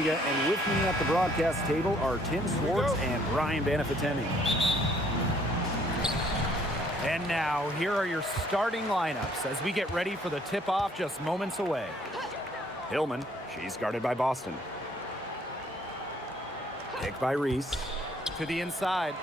Zuniga, and with me at the broadcast table are Tim Swartz and Brian Banafitemi. And now, here are your starting lineups as we get ready for the tip-off just moments away. Hillman, she's guarded by Boston. Picked by Reese. To the inside.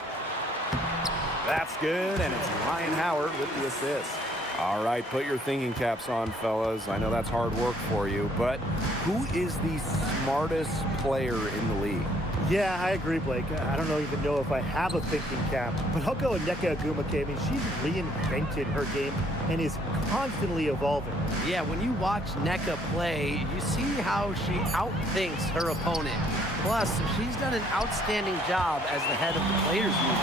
That's good, and it's Rhyne Howard with the assist. All right, put your thinking caps on, fellas. I know that's hard work for you, but who is the smartest player in the league? Yeah, I agree, Blake. I don't even know if I have a thinking cap, but I'll go with Nneka Ogwumike. I mean, she's reinvented her game and is constantly evolving. Yeah, when you watch Nneka play, you see how she outthinks her opponent. Plus, she's done an outstanding job as the head of the players union.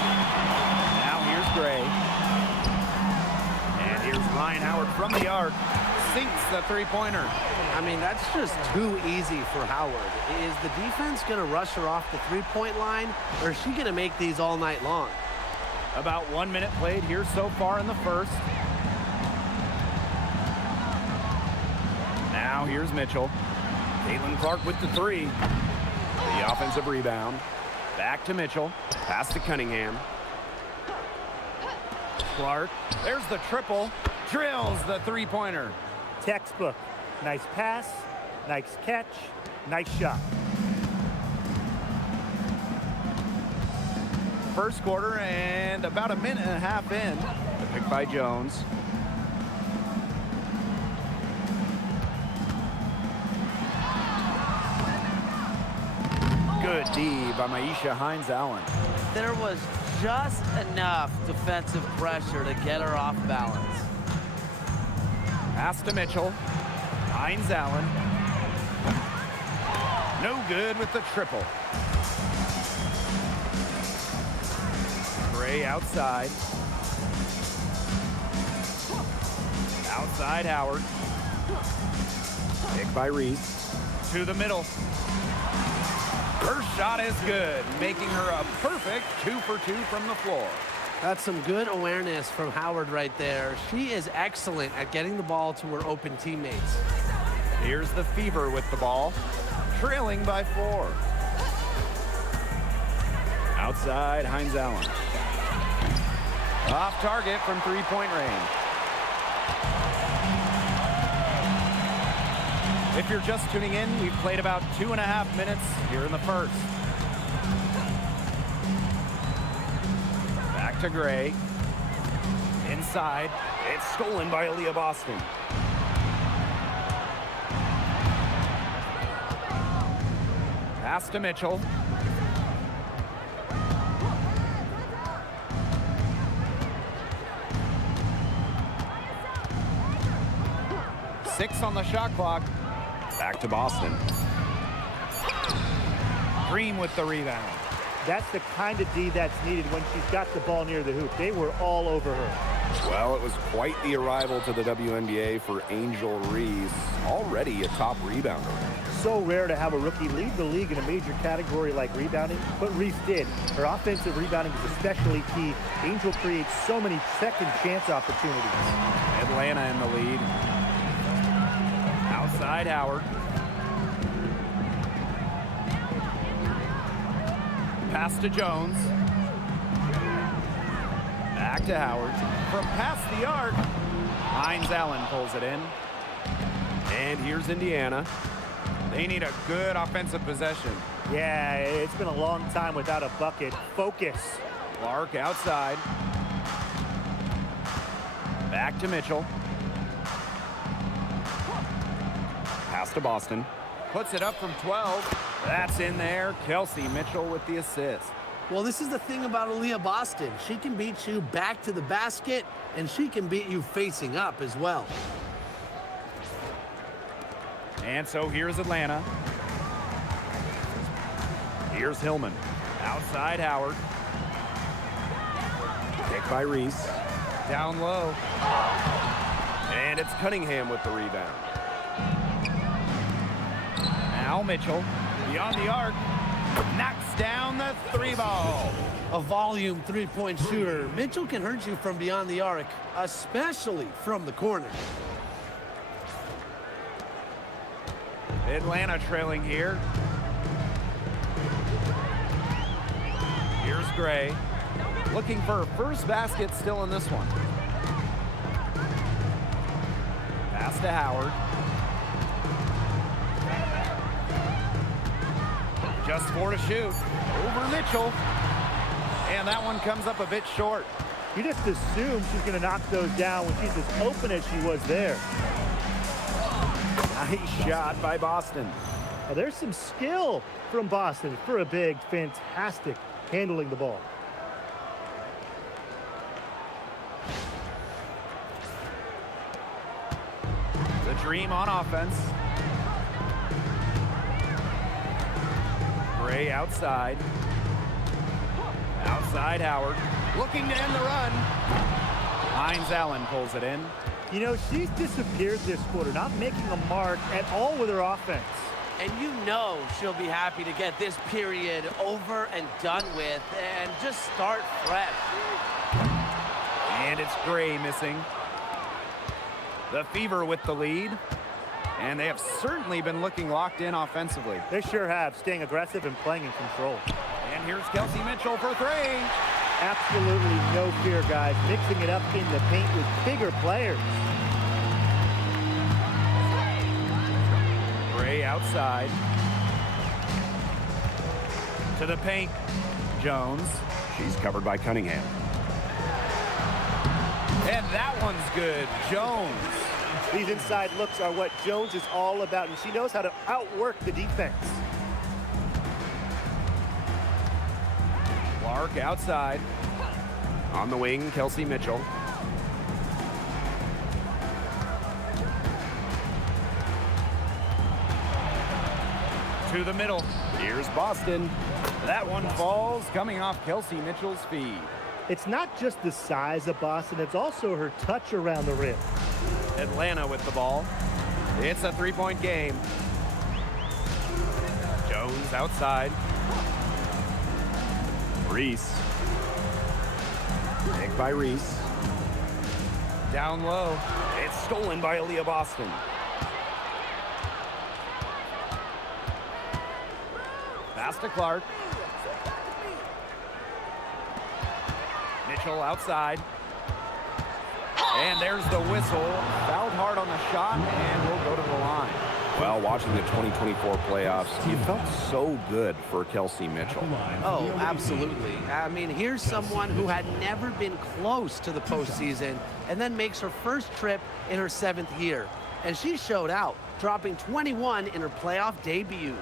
Now here's Gray. And here's Rhyne Howard from the arc. Sinks the three-pointer. I mean, that's just too easy for Howard. Is the defense going to rush her off the three-point line, or is she going to make these all night long? About 1 minute played here so far in the first. Now here's Mitchell. Caitlin Clark with the three. The offensive rebound. Back to Mitchell. Pass to Cunningham. Clark, there's the triple. Drills the three-pointer. Textbook. Nice pass, nice catch, nice shot. First quarter and about a minute and a half in. The pick by Jones. Good D by Maisha Hines-Allen. There was just enough defensive pressure to get her off balance. Pass to Mitchell. Hines-Allen. No good with the triple. Gray outside. Outside Howard. Pick by Reese. To the middle. Her shot is good, making her a perfect 2 for 2 from the floor. That's some good awareness from Howard right there. She is excellent at getting the ball to her open teammates. Here's the Fever with the ball, trailing by 4. Outside, Hines-Allen. Off target from three-point range. If you're just tuning in, we've played about 2.5 minutes here in the first. Back to Gray. Inside. It's stolen by Aaliyah Boston. Pass to Mitchell. Six on the shot clock. Back to Boston. Green with the rebound. That's the kind of D that's needed when she's got the ball near the hoop. They were all over her. Well, it was quite the arrival to the WNBA for Angel Reese, already a top rebounder. So rare to have a rookie lead the league in a major category like rebounding, but Reese did. Her offensive rebounding is especially key. Angel creates so many second chance opportunities. Atlanta in the lead. Outside Howard. Pass to Jones. Back to Howard. From past the arc, Hines-Allen pulls it in. And here's Indiana. They need a good offensive possession. Yeah, it's been a long time without a bucket. Focus. Clark outside. Back to Mitchell. Pass to Boston. Puts it up from 12. That's in there. Kelsey Mitchell with the assist. Well, this is the thing about Aaliyah Boston. She can beat you back to the basket, and she can beat you facing up as well. And so here's Atlanta. Here's Hillman. Outside Howard. Pick by Reese. Down low. And it's Cunningham with the rebound. Now Mitchell. Beyond the arc. Knocks down the three ball. A volume three-point shooter. Mitchell can hurt you from beyond the arc, especially from the corner. Atlanta trailing here. Gray. Looking for her first basket still in this one. Pass to Howard. Just 4 to shoot. Over Mitchell. And that one comes up a bit short. You just assume she's going to knock those down when she's as open as she was there. Nice shot by Boston. Now, there's some skill from Boston for a big, fantastic handling the ball. The dream on offense. Gray outside. Outside Howard. Looking to end the run. Hines Allen pulls it in. You know, she's disappeared this quarter, not making a mark at all with her offense. And you know she'll be happy to get this period over and done with and just start fresh. And it's Gray missing. The Fever with the lead. And they have certainly been looking locked in offensively. They sure have, staying aggressive and playing in control. And here's Kelsey Mitchell for 3. Absolutely no fear, guys. Mixing it up in the paint with bigger players. Gray outside. To the paint. Jones. She's covered by Cunningham. And that one's good. Jones. These inside looks are what Jones is all about, and she knows how to outwork the defense. Clark outside. On the wing, Kelsey Mitchell. To the middle. Here's Boston. That one falls, coming off Kelsey Mitchell's feed. It's not just the size of Boston, it's also her touch around the rim. Atlanta with the ball. It's a 3-point game. Jones outside. Reese. Picked by Reese. Down low. It's stolen by Aaliyah Boston. Pass to Clark. Mitchell outside. And there's the whistle. Fouled hard on the shot, and we'll go to the line. Well, watching the 2024 playoffs, you felt so good for Kelsey Mitchell. Oh, absolutely. I mean, here's someone who had never been close to the postseason and then makes her first trip in her 7th year. And she showed out, dropping 21 in her playoff debut.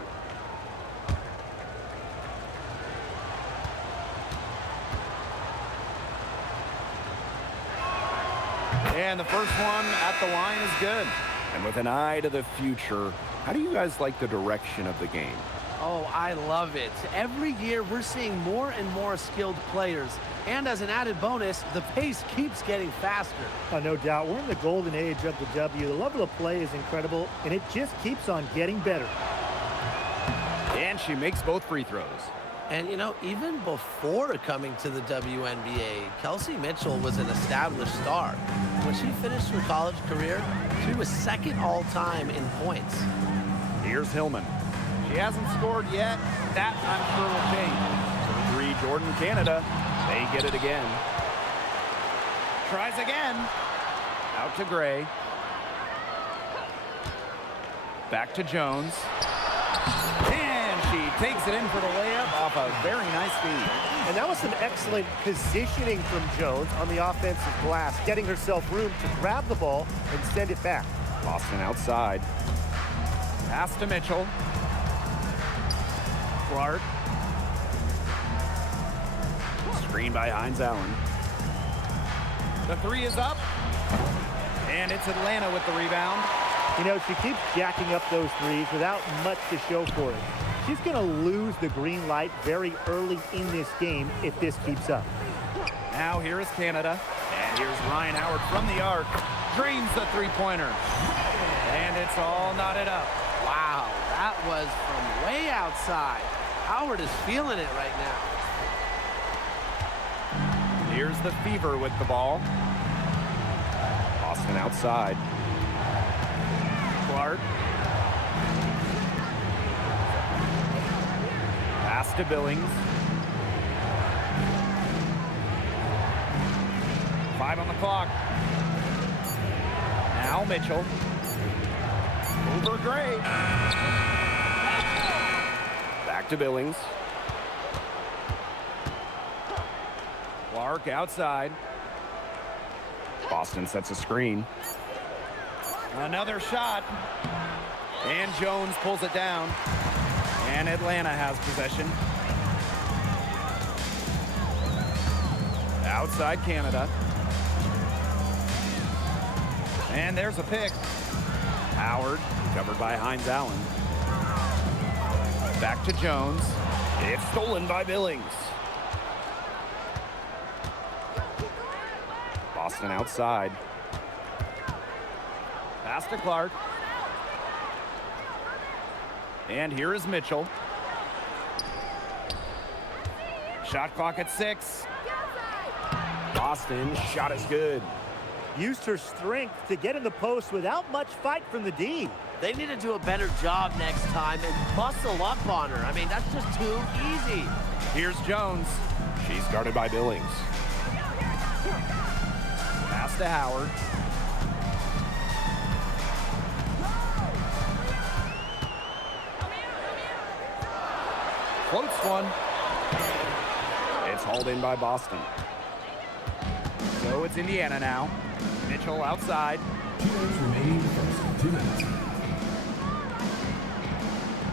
And the first one at the line is good. And with an eye to the future, how do you guys like the direction of the game? Oh, I love it. Every year we're seeing more and more skilled players. And as an added bonus, the pace keeps getting faster. Oh, no doubt. We're in the golden age of the W. The level of play is incredible, and it just keeps on getting better. And she makes both free throws. And, you know, even before coming to the WNBA, Kelsey Mitchell was an established star. When she finished her college career, she was 2nd all-time in points. Here's Hillman. She hasn't scored yet. That, I'm sure, will change. So 3, Jordin Canada. They get it again. Tries again. Out to Gray. Back to Jones. And she takes it in for the layup off a very nice feed. And that was some excellent positioning from Jones on the offensive glass, getting herself room to grab the ball and send it back. Boston outside. Pass to Mitchell. Clark. Screen by Hines Allen. The 3 is up. And it's Atlanta with the rebound. You know, she keeps jacking up those threes without much to show for it. She's going to lose the green light very early in this game if this keeps up. Now here is Canada. And here's Rhyne Howard from the arc. Drains the 3-pointer. And it's all knotted up. Wow, that was from way outside. Howard is feeling it right now. Here's the Fever with the ball. Boston outside. Clark. Pass to Billings. 5 on the clock. Now Mitchell. Over Gray. Back to Billings. Clark outside. Boston sets a screen. Another shot. And Jones pulls it down. And Atlanta has possession. Outside Canada. And there's a pick. Howard, covered by Hines Allen. Back to Jones. It's stolen by Billings. Boston outside. Pass to Clark. And here is Mitchell. Shot clock at 6. Boston shot is good. Used her strength to get in the post without much fight from the D. They need to do a better job next time and bustle up on her. I mean, that's just too easy. Here's Jones. She's guarded by Billings. Pass to Howard. Floats one. It's hauled in by Boston. So it's Indiana now. Mitchell outside. 2 minutes remaining. First 2 minutes.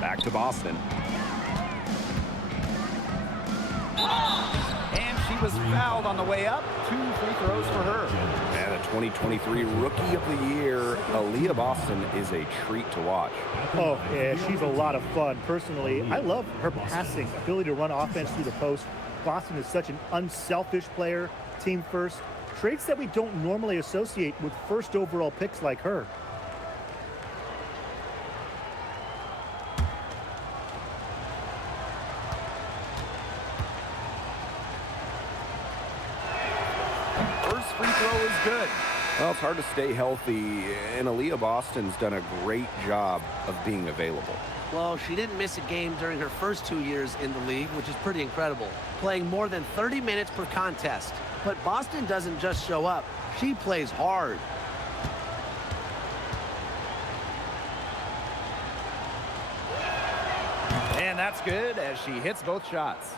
Back to Boston. And she was fouled on the way up. 2 free throws for her. And a 2023 Rookie of the Year, Aliyah Boston, is a treat to watch. Oh, yeah, she's a lot of fun. Personally, I love her passing, ability to run offense through the post. Boston is such an unselfish player, team first. Traits that we don't normally associate with first overall picks like her. First free throw is good. Well, it's hard to stay healthy, and Aliyah Boston's done a great job of being available. Well, she didn't miss a game during her first 2 years in the league, which is pretty incredible, playing more than 30 minutes per contest. But Boston doesn't just show up. She plays hard. And that's good as she hits both shots.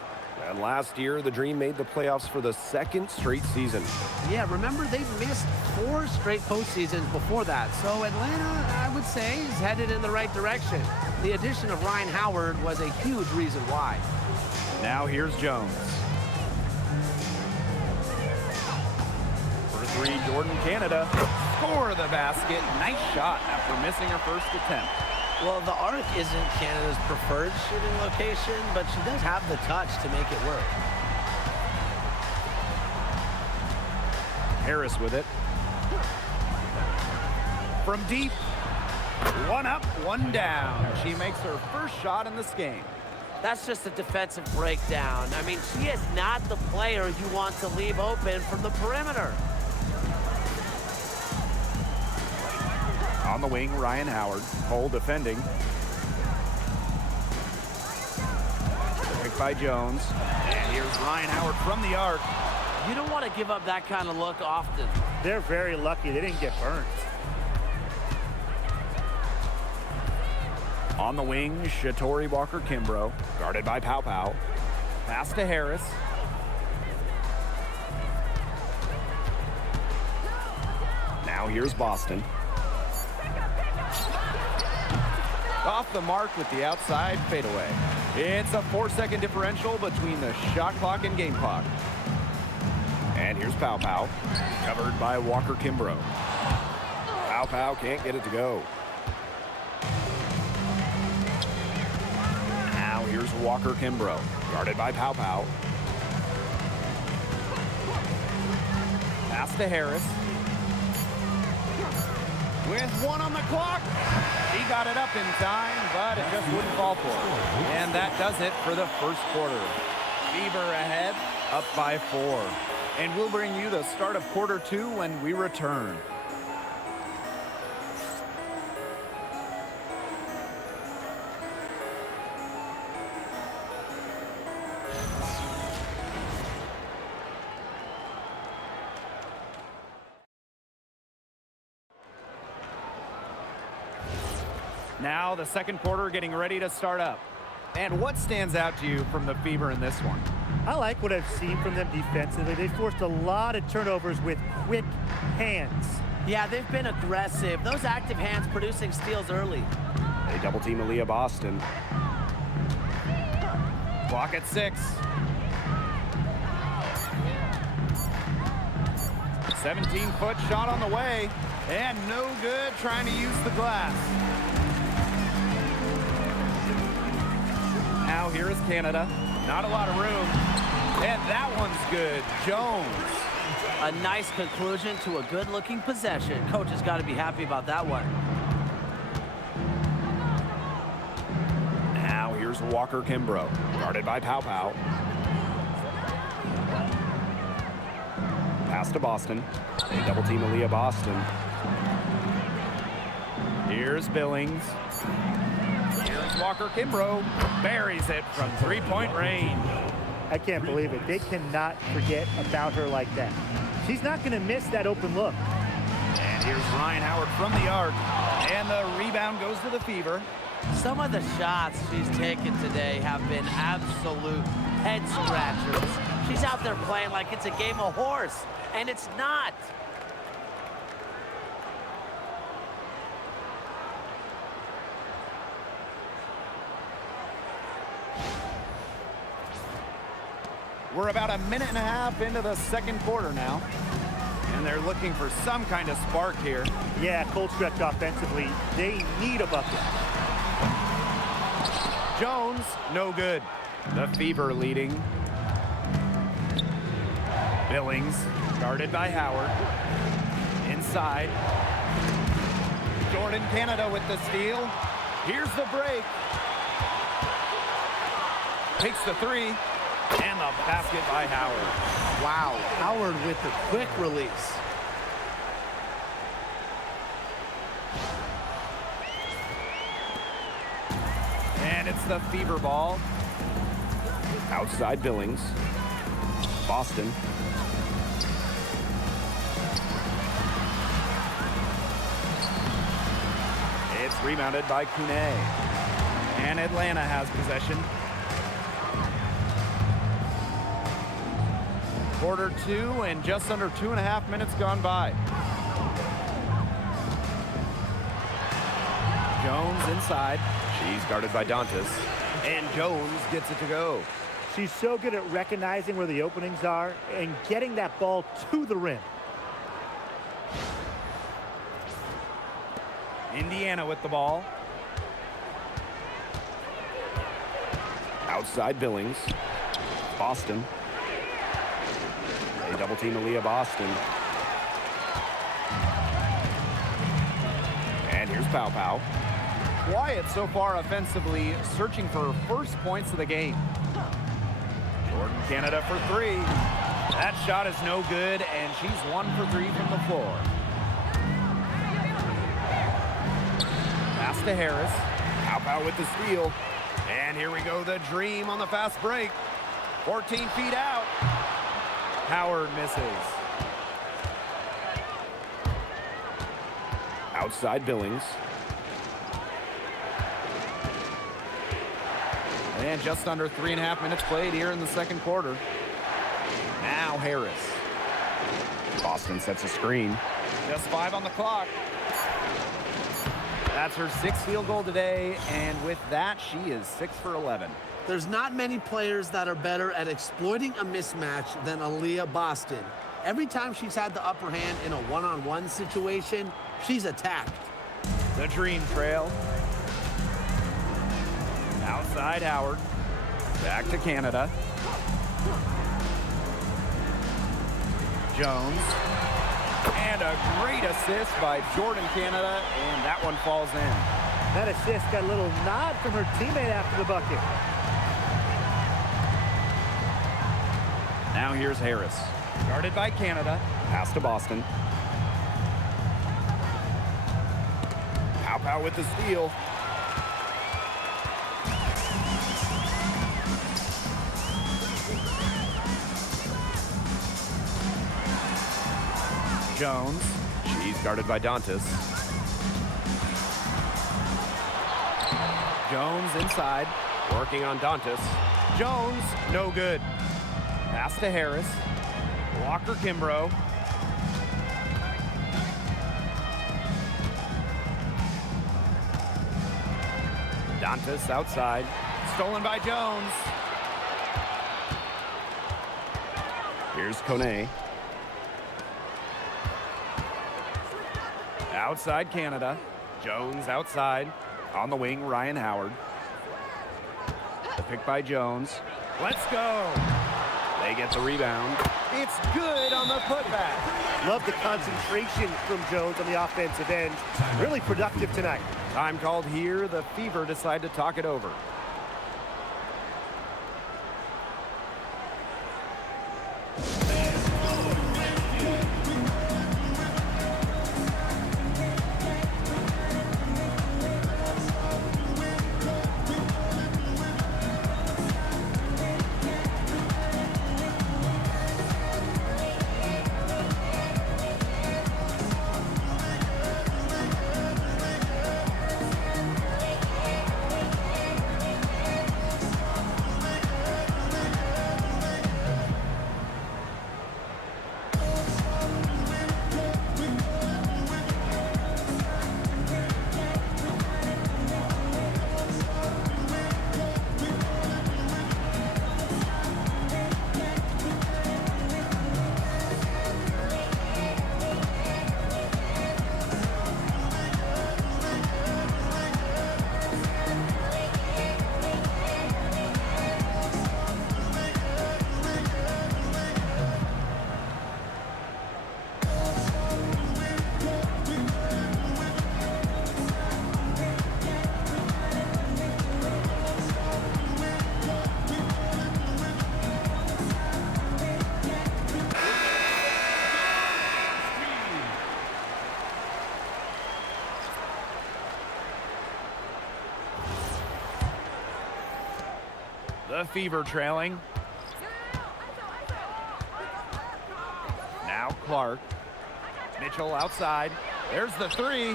And last year, the Dream made the playoffs for the 2nd straight season. Yeah, remember, they missed 4 straight postseasons before that. So Atlanta, I would say, is headed in the right direction. The addition of Rhyne Howard was a huge reason why. Now here's Jones. For 3, Jordin Canada. Score the basket. Nice shot after missing her first attempt. Well, the arc isn't Canada's preferred shooting location, but she does have the touch to make it work. Harris with it. From deep. 1 up, 1 down. She makes her first shot in this game. That's just a defensive breakdown. I mean, she is not the player you want to leave open from the perimeter. On the wing, Rhyne Howard. Hole defending. Picked by Jones. And here's Rhyne Howard from the arc. You don't want to give up that kind of look often. They're very lucky they didn't get burnt. On the wing, Shatori Walker-Kimbrough. Guarded by Pow Pow. Pass to Harris. Now here's Boston. Off the mark with the outside fadeaway. It's a 4-second differential between the shot clock and game clock. And here's Pow Pow, covered by Walker-Kimbrough. Pow Pow can't get it to go. Now here's Walker-Kimbrough, guarded by Pow Pow. Pass to Harris. With 1 on the clock. He got it up in time, but it just wouldn't fall for him. And that does it for the first quarter. Fever ahead, up by 4. And we'll bring you the start of quarter 2 when we return. Now the second quarter getting ready to start up. And what stands out to you from the Fever in this one? I like what I've seen from them defensively. They forced a lot of turnovers with quick hands. Yeah, they've been aggressive. Those active hands producing steals early. They double team Aliyah Boston. Clock at 6. 17-foot shot on the way. And no good trying to use the glass. Now here is Canada. Not a lot of room. And that one's good. Jones. A nice conclusion to a good-looking possession. Coach has got to be happy about that one. Now here's Walker Kimbrough, guarded by Pow Pow. Pass to Boston. They double team Aliyah Boston. Here's Billings. Here's Walker Kimbrough. Buries it from three-point range. I can't believe it. They cannot forget about her like that. She's not going to miss that open look. And here's Rhyne Howard from the arc. And the rebound goes to the Fever. Some of the shots she's taken today have been absolute head scratchers. She's out there playing like it's a game of horse, and it's not. We're about a minute and a half into the second quarter now. And they're looking for some kind of spark here. Yeah, cold stretch offensively. They need a bucket. Jones, no good. The Fever leading. Billings, guarded by Howard. Inside. Jordin Canada with the steal. Here's the break. Takes the three. And the basket by Howard. Wow, Howard with the quick release. And it's the Fever ball. Outside Billings. Boston. It's rebounded by Kune. And Atlanta has possession. Quarter 2 and just under 2.5 minutes gone by. Jones inside. She's guarded by Dantas. And Jones gets it to go. She's so good at recognizing where the openings are and getting that ball to the rim. Indiana with the ball. Outside Billings. Boston. They double team Aliyah Boston. And here's Pow Pow. Quiet so far offensively, searching for first points of the game. Jordin Canada for 3. That shot is no good, and she's 1 for 3 from the floor. Pass to Harris. Pow Pow with the steal. And here we go, the dream on the fast break. 14 feet out. Howard misses. Outside Billings. And just under 3.5 minutes played here in the second quarter. Now Harris. Boston sets a screen. Just 5 on the clock. That's her 6th field goal today, and with that, she is 6 for 11. There's not many players that are better at exploiting a mismatch than Aliyah Boston. Every time she's had the upper hand in a one-on-one situation, she's attacked. The dream trail. Outside Howard. Back to Canada. Jones. And a great assist by Jordin Canada, and that one falls in. That assist got a little nod from her teammate after the bucket. Now here's Harris. Guarded by Canada. Pass to Boston. Pow Pow with the steal. Jones. She's guarded by Dantas. Jones inside, working on Dantas. Jones, no good. Pass to Harris. Walker Kimbrough. Dantas outside. Stolen by Jones. Here's Kone. Outside Canada. Jones outside. On the wing, Rhyne Howard. The pick by Jones. Let's go. They get the rebound. It's good on the putback. Love the concentration from Jones on the offensive end. Really productive tonight. Time called here. The Fever decide to talk it over. The Fever trailing. Now Clark. Mitchell outside. There's the three.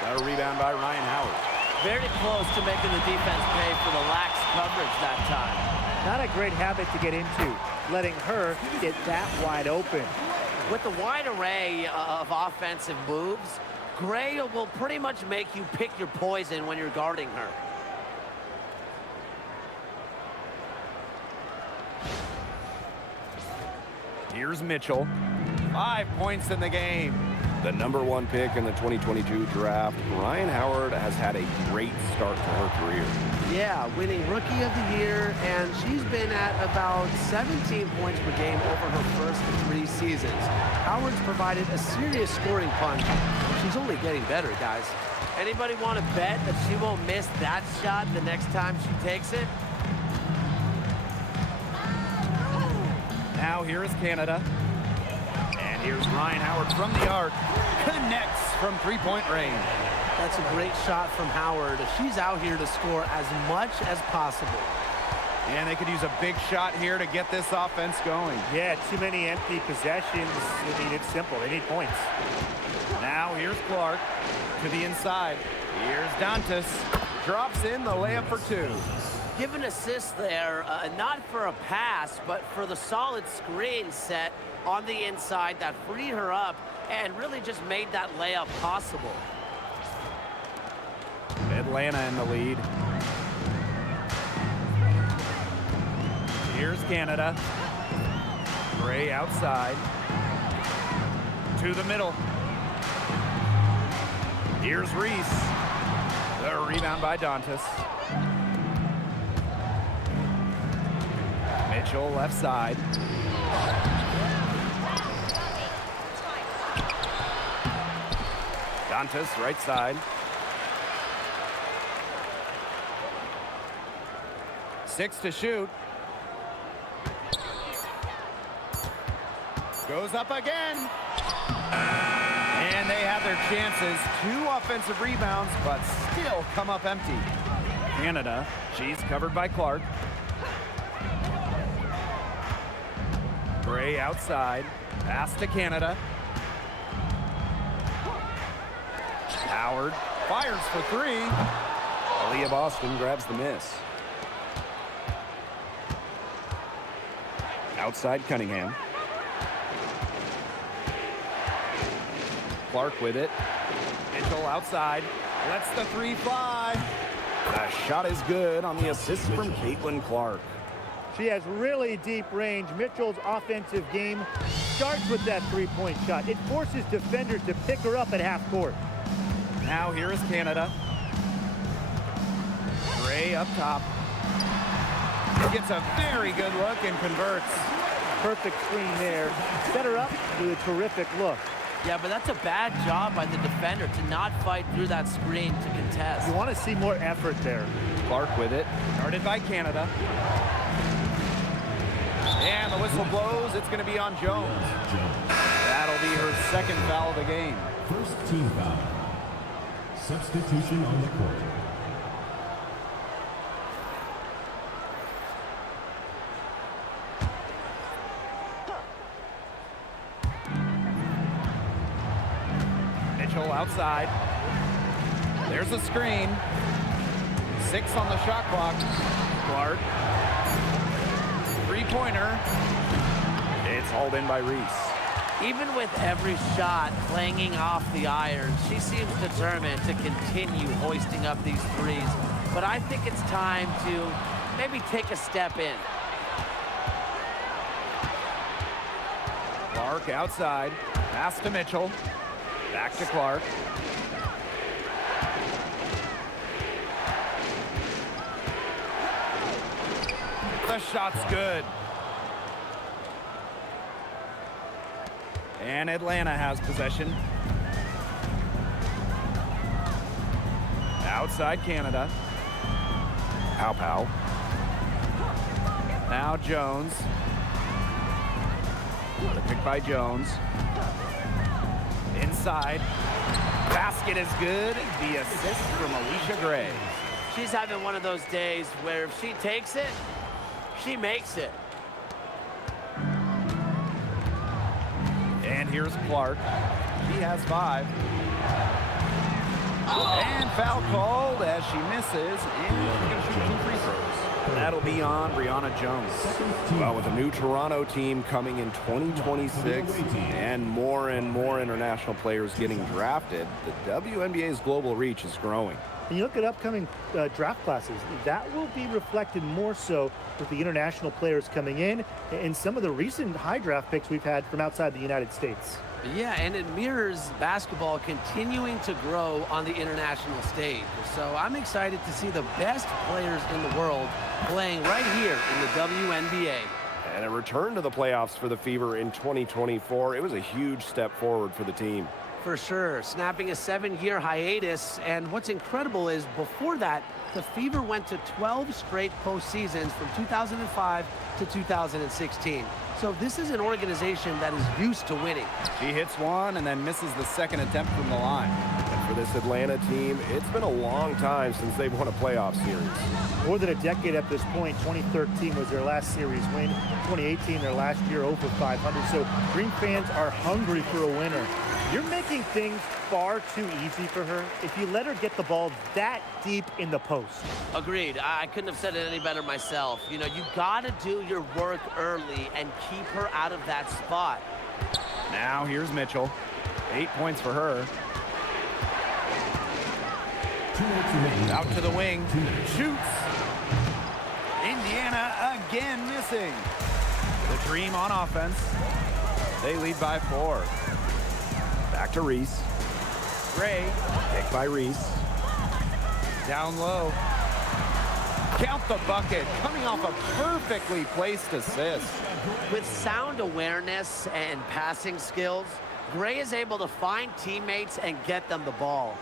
Got a rebound by Rhyne Howard. Very close to making the defense pay for the lax coverage that time. Not a great habit to get into, letting her get that wide open. With the wide array of offensive moves, Gray will pretty much make you pick your poison when you're guarding her. Here's Mitchell. 5 points in the game. The #1 pick in the 2022 draft, Rhyne Howard has had a great start to her career. Yeah, winning Rookie of the Year, and she's been at about 17 points per game over her first 3 seasons. Howard's provided a serious scoring punch. She's only getting better, guys. Anybody want to bet that she won't miss that shot the next time she takes it? Now here is Canada. And here's Rhyne Howard from the arc. Connects from three-point range. That's a great shot from Howard. She's out here to score as much as possible. And they could use a big shot here to get this offense going. Yeah, too many empty possessions. I mean, it's simple. They need points. Now here's Clark to the inside. Here's Dantas. Drops in the layup for 2. Give an assist there, not for a pass, but for the solid screen set on the inside that freed her up and really just made that layup possible. Atlanta in the lead. Here's Canada. Gray outside. To the middle. Here's Reese. The rebound by Dantas. Mitchell left side. Dantas right side. 6 to shoot. Goes up again. And they have their chances. 2 offensive rebounds, but still come up empty. Canada, she's covered by Clark. Gray outside. Pass to Canada. Howard fires for 3. Aaliyah Boston grabs the miss. Outside Cunningham. Clark with it. Mitchell outside. Lets the three fly. The shot is good on the assist from Caitlin Clark. She has really deep range. Mitchell's offensive game starts with that three-point shot. It forces defenders to pick her up at half court. Now here is Canada. Gray up top. Gets a very good look and converts. Perfect screen there. Set her up with a terrific look. Yeah, but that's a bad job by the defender to not fight through that screen to contest. You want to see more effort there. Clark with it. Guarded by Canada. And the whistle blows. It's going to be on Jones. That'll be her second foul of the game. First team foul. Substitution on the court. Mitchell outside. There's a screen. 6 on the shot clock. Clark. Three-pointer. It's hauled in by Reese. Even with every shot clanging off the iron, she seems determined to continue hoisting up these threes. But I think it's time to maybe take a step in. Clark outside. Pass to Mitchell. Back to Clark. The shot's good. And Atlanta has possession. Outside Canada. Pow. Now Jones. The pick by Jones. Inside. Basket is good. The assist from Allisha Gray. She's having one of those days where if she takes it, she makes it. And here's Clark. She has 5. And foul called as she misses. And she's going to shoot 2 free throws. That'll be on Brianna Jones. Well, with a new Toronto team coming in 2026 and more international players getting drafted, the WNBA's global reach is growing. And you look at upcoming draft classes, that will be reflected more so with the international players coming in and some of the recent high draft picks we've had from outside the United States. Yeah, and it mirrors basketball continuing to grow on the international stage. So I'm excited to see the best players in the world playing right here in the WNBA. And a return to the playoffs for the Fever in 2024. It was a huge step forward for the team. For sure, snapping a 7-year hiatus. And what's incredible is before that, the Fever went to 12 straight postseasons from 2005 to 2016. So this is an organization that is used to winning. She hits one and then misses the second attempt from the line. And for this Atlanta team, it's been a long time since they've won a playoff series. More than a decade at this point. 2013 was their last series win. 2018, their last year over 500. So Green fans are hungry for a winner. You're making things far too easy for her if you let her get the ball that deep in the post. Agreed. I couldn't have said it any better myself. You know, you got to do your work early and keep her out of that spot. Now here's Mitchell. 8 points for her. 2 minutes remaining. Out to the wing. Shoots. Indiana again missing. The Dream on offense. They lead by 4. Back to Reese. Gray. Picked by Reese. Down low. Count the bucket. Coming off a perfectly placed assist. With sound awareness and passing skills, Gray is able to find teammates and get them the ball.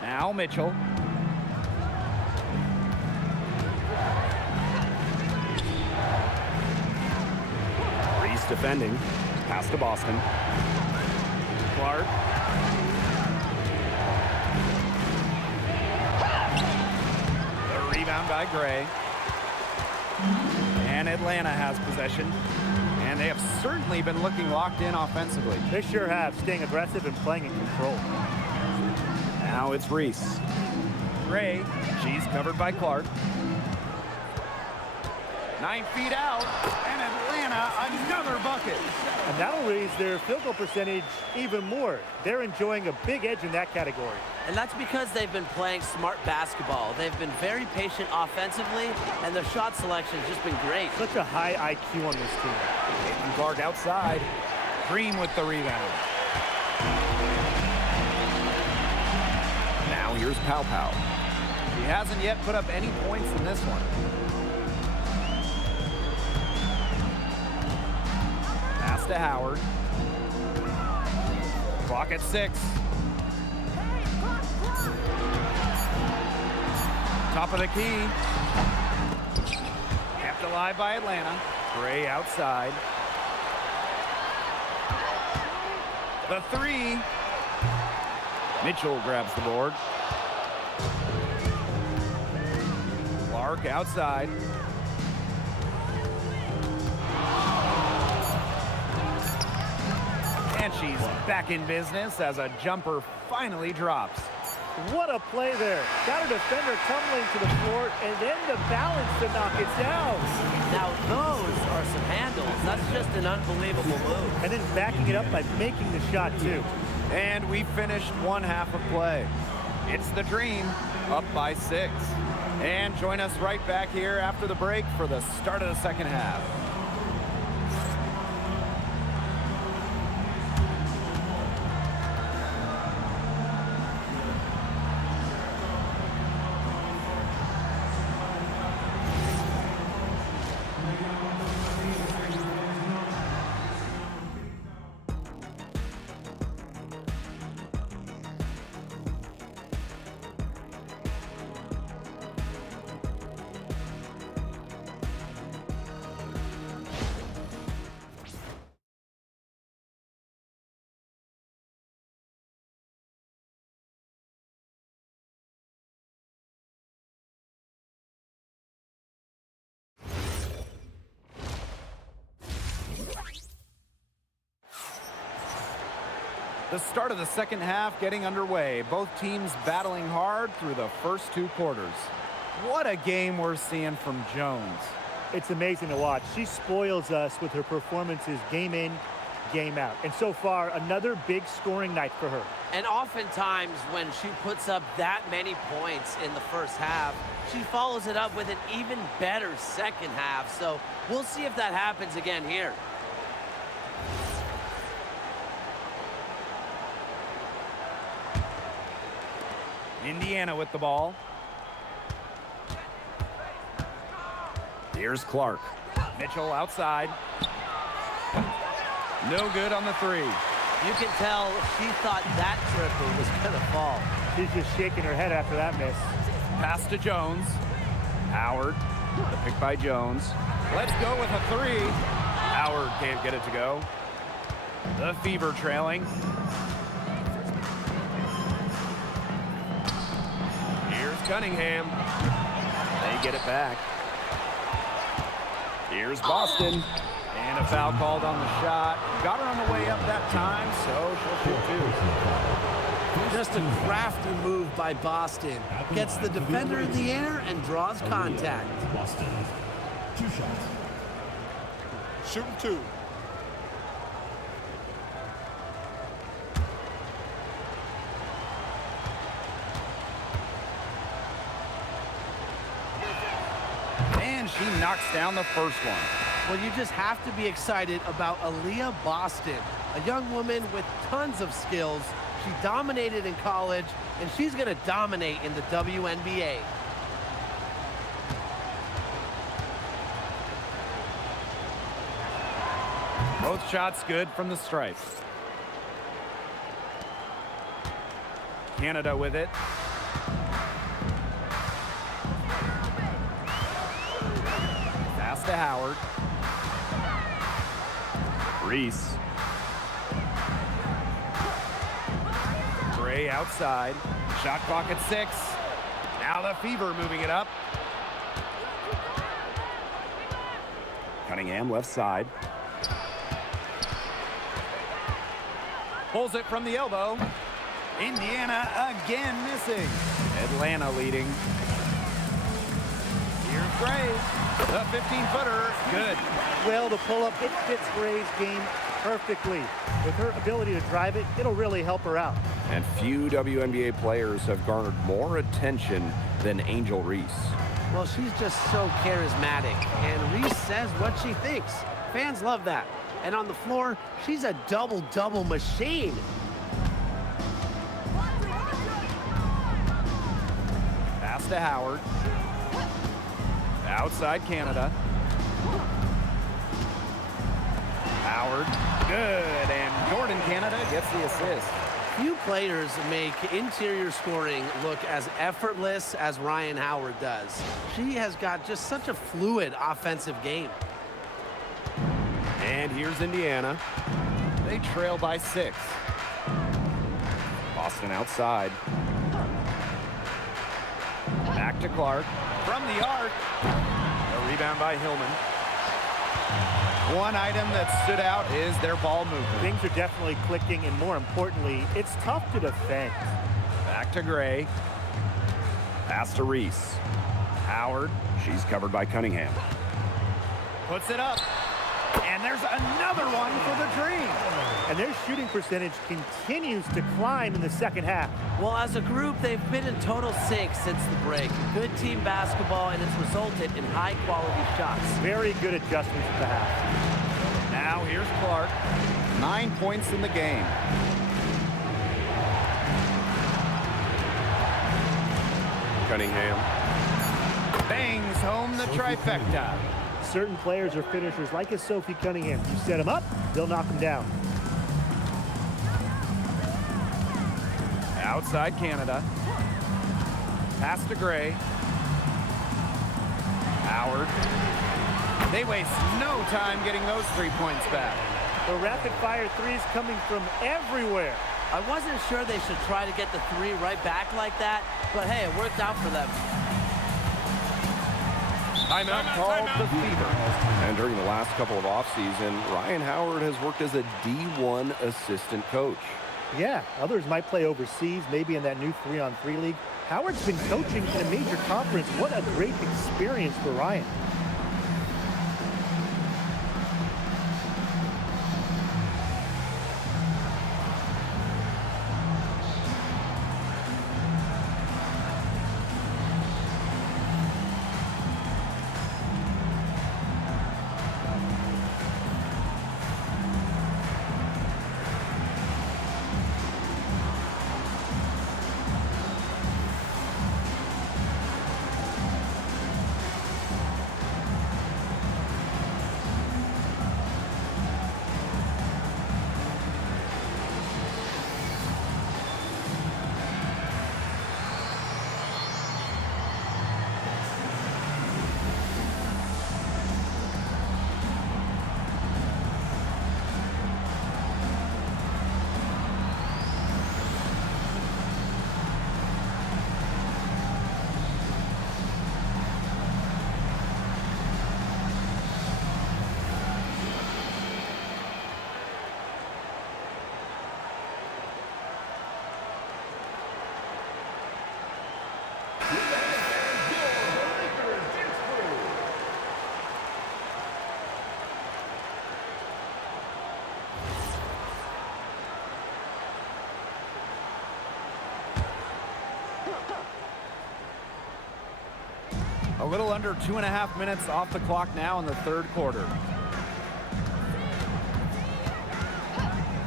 Now Mitchell. Reese defending. Pass to Boston. Clark. The rebound by Gray. And Atlanta has possession. And they have certainly been looking locked in offensively. They sure have, staying aggressive and playing in control. Now it's Reese. Gray, she's covered by Clark. 9 feet out, and Atlanta another bucket. And that'll raise their field goal percentage even more. They're enjoying a big edge in that category. And that's because they've been playing smart basketball. They've been very patient offensively, and their shot selection has just been great. Such a high IQ on this team. Caitlin Clark outside. Green with the rebound. Now here's Pow Pow. He hasn't yet put up any points in this one. Pass to Howard. Clock at 6. Top of the key. Kept alive by Atlanta. Gray outside. The 3. Mitchell grabs the board. Clark outside. And she's back in business as a jumper finally drops. What a play there. Got a defender tumbling to the floor, and then the balance to knock it down. Now those are some handles. That's just an unbelievable move. And then backing it up by making the shot, too. And we finished one half of play. It's the Dream, up by 6. And join us right back here after the break for the start of the second half. The start of the second half getting underway. Both teams battling hard through the first 2 quarters. What a game we're seeing from Jones. It's amazing to watch. She spoils us with her performances game in, game out. And so far, another big scoring night for her. And oftentimes when she puts up that many points in the first half, she follows it up with an even better second half. So we'll see if that happens again here. Indiana with the ball. Here's Clark. Mitchell outside. No good on the 3. You can tell she thought that triple was going to fall. She's just shaking her head after that miss. Pass to Jones. Howard. The pick by Jones. Let's go with a 3. Howard can't get it to go. The Fever trailing. Here's Cunningham. They get it back. Here's Boston. And a foul called on the shot. Got her on the way up that time, so she'll shoot 2. Just a crafty move by Boston. Gets the defender in the air and draws contact. Boston. 2 shots. Shooting 2. And she knocks down the first one. Well, you just have to be excited about Aliyah Boston, a young woman with tons of skills. She dominated in college, and she's going to dominate in the WNBA. Both shots good from the stripe. Canada with it. Pass to Howard. Reese. Gray outside. Shot clock at 6. Now the Fever moving it up. Cunningham left side. Pulls it from the elbow. Indiana again missing. Atlanta leading. Here's Gray. The 15-footer. Good. Well, the pull-up, it fits Gray's game perfectly. With her ability to drive it, it'll really help her out. And few WNBA players have garnered more attention than Angel Reese. Well, she's just so charismatic, and Reese says what she thinks. Fans love that. And on the floor, she's a double-double machine. Pass to Howard. Outside Canada. Howard, good, and Jordin Canada gets the assist. Few players make interior scoring look as effortless as Rhyne Howard does. She has got just such a fluid offensive game. And here's Indiana. They trail by 6. Boston outside. Back to Clark. From the arc. A rebound by Hillman. One item that stood out is their ball movement. Things are definitely clicking, and more importantly, it's tough to defend. Back to Gray. Pass to Reese. Howard She's covered by Cunningham. puts it up. And there's another one for the Dream. And their shooting percentage continues to climb in the second half. Well, as a group, they've been in total sync since the break. Good team basketball, and it's resulted in high-quality shots. Very good adjustments at the half. Now here's Clark. 9 points in the game. Cunningham. Bangs home the trifecta. Certain players are finishers, like a Sophie Cunningham. You set them up, they'll knock them down. Outside Canada. Pass to Gray. Howard. They waste no time getting those 3 points back. The rapid-fire threes coming from everywhere. I wasn't sure they should try to get the 3 right back like that, but hey, it worked out for them. Timeout called the Fever. And during the last couple of off-season, Rhyne Howard has worked as a D1 assistant coach. Yeah, others might play overseas, maybe in that new 3-on-3 league. Howard's been coaching in a major conference. What a great experience for Ryan. A little under 2.5 minutes off the clock now in the third quarter.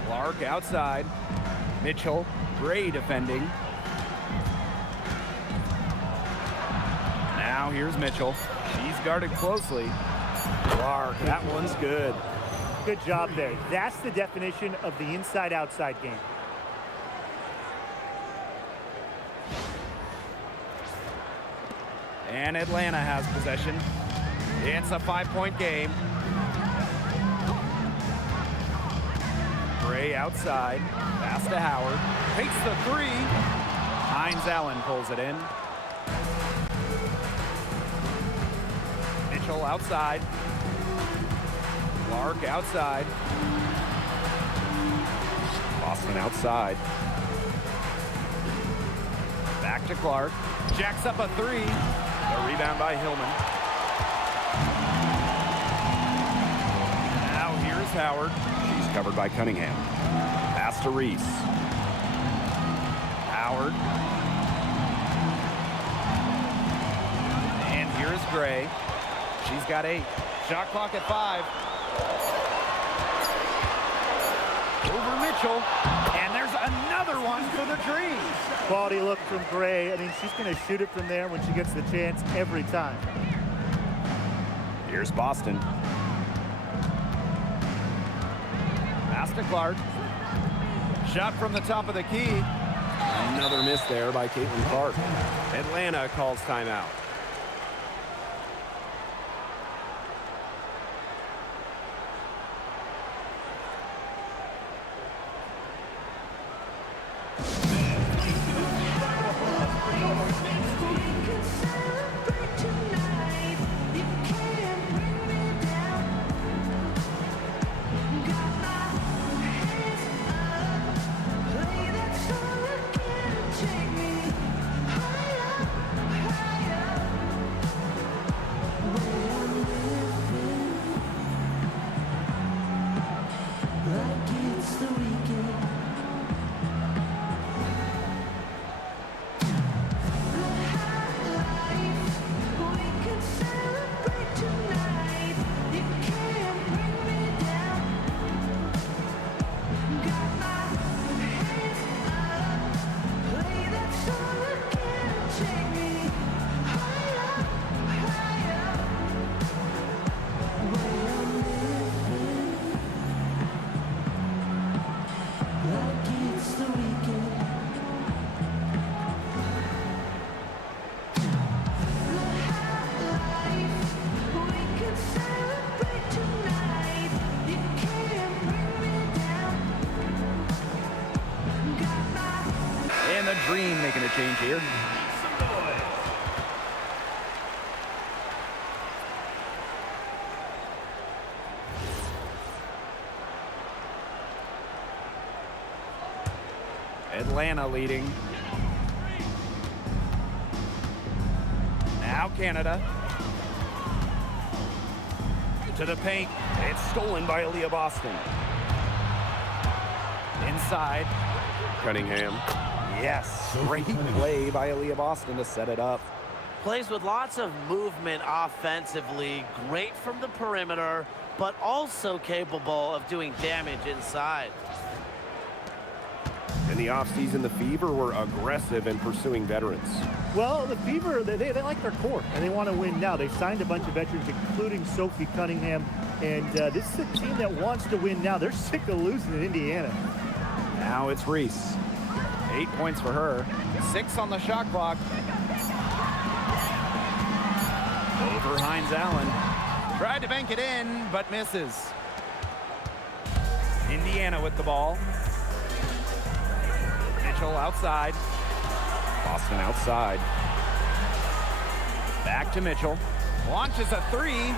Clark outside. Mitchell, Gray defending. Now here's Mitchell. She's guarded closely. Clark, that one's good. Good job there. That's the definition of the inside-outside game. And Atlanta has possession. It's a 5-point game. Gray outside. Pass to Howard. Takes the 3. Hines Allen pulls it in. Mitchell outside. Clark outside. Boston outside. to Clark. Jacks up a three. The rebound by Hillman. Now here's Howard. She's covered by Cunningham. Pass to Reese. Howard. And here's Gray. She's got 8. Shot clock at 5. Over Mitchell. And there's another one for the Dream. Quality look from Gray. I mean, she's going to shoot it from there when she gets the chance every time. Here's Boston. Pass to Clark. Shot from the top of the key. Another miss there by Caitlin Clark. Atlanta calls timeout. And the Dream making a change here. Atlanta leading. Now Canada. To the paint. It's stolen by Aaliyah Boston. Inside. Cunningham. Yes, great play by Aaliyah Boston to set it up. Plays with lots of movement offensively, great from the perimeter, but also capable of doing damage inside. In the offseason, the Fever were aggressive in pursuing veterans. Well, the Fever, they like their core, and they want to win now. They signed a bunch of veterans, including Sophie Cunningham, and this is a team that wants to win now. They're sick of losing in Indiana. Now it's Reese. 8 points for her. 6 on the shot clock. Over Hines Allen. Tried to bank it in, but misses. Indiana with the ball. Mitchell outside. Boston outside. Back to Mitchell. Launches a 3.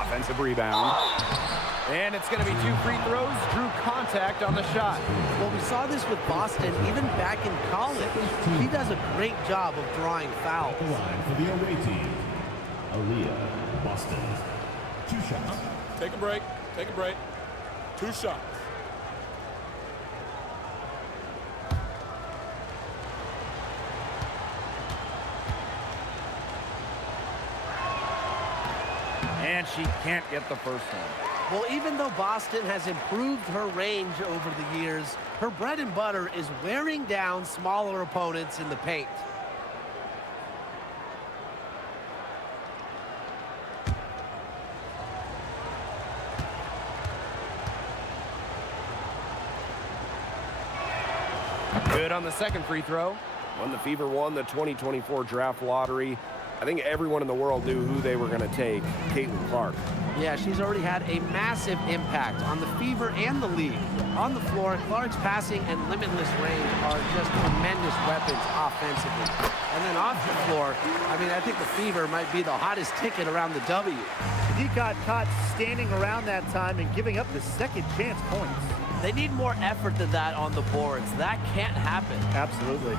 Offensive rebound. And it's going to be 2 free throws. Drew contact on the shot. Well, we saw this with Boston even back in college. He does a great job of drawing fouls. The line for the away team, Aliyah Boston. 2 shots. Take a break. Take a break. 2 shots. And she can't get the first one. Well, even though Boston has improved her range over the years, her bread and butter is wearing down smaller opponents in the paint. Good on the second free throw. When the Fever won the 2024 draft lottery, I think everyone in the world knew who they were going to take, Caitlin Clark. Yeah, she's already had a massive impact on the Fever and the league. On the floor, Clark's passing and limitless range are just tremendous weapons offensively. And then off the floor, I mean, I think the Fever might be the hottest ticket around the W. He got caught standing around that time and giving up the second chance points. They need more effort than that on the boards. That can't happen. Absolutely.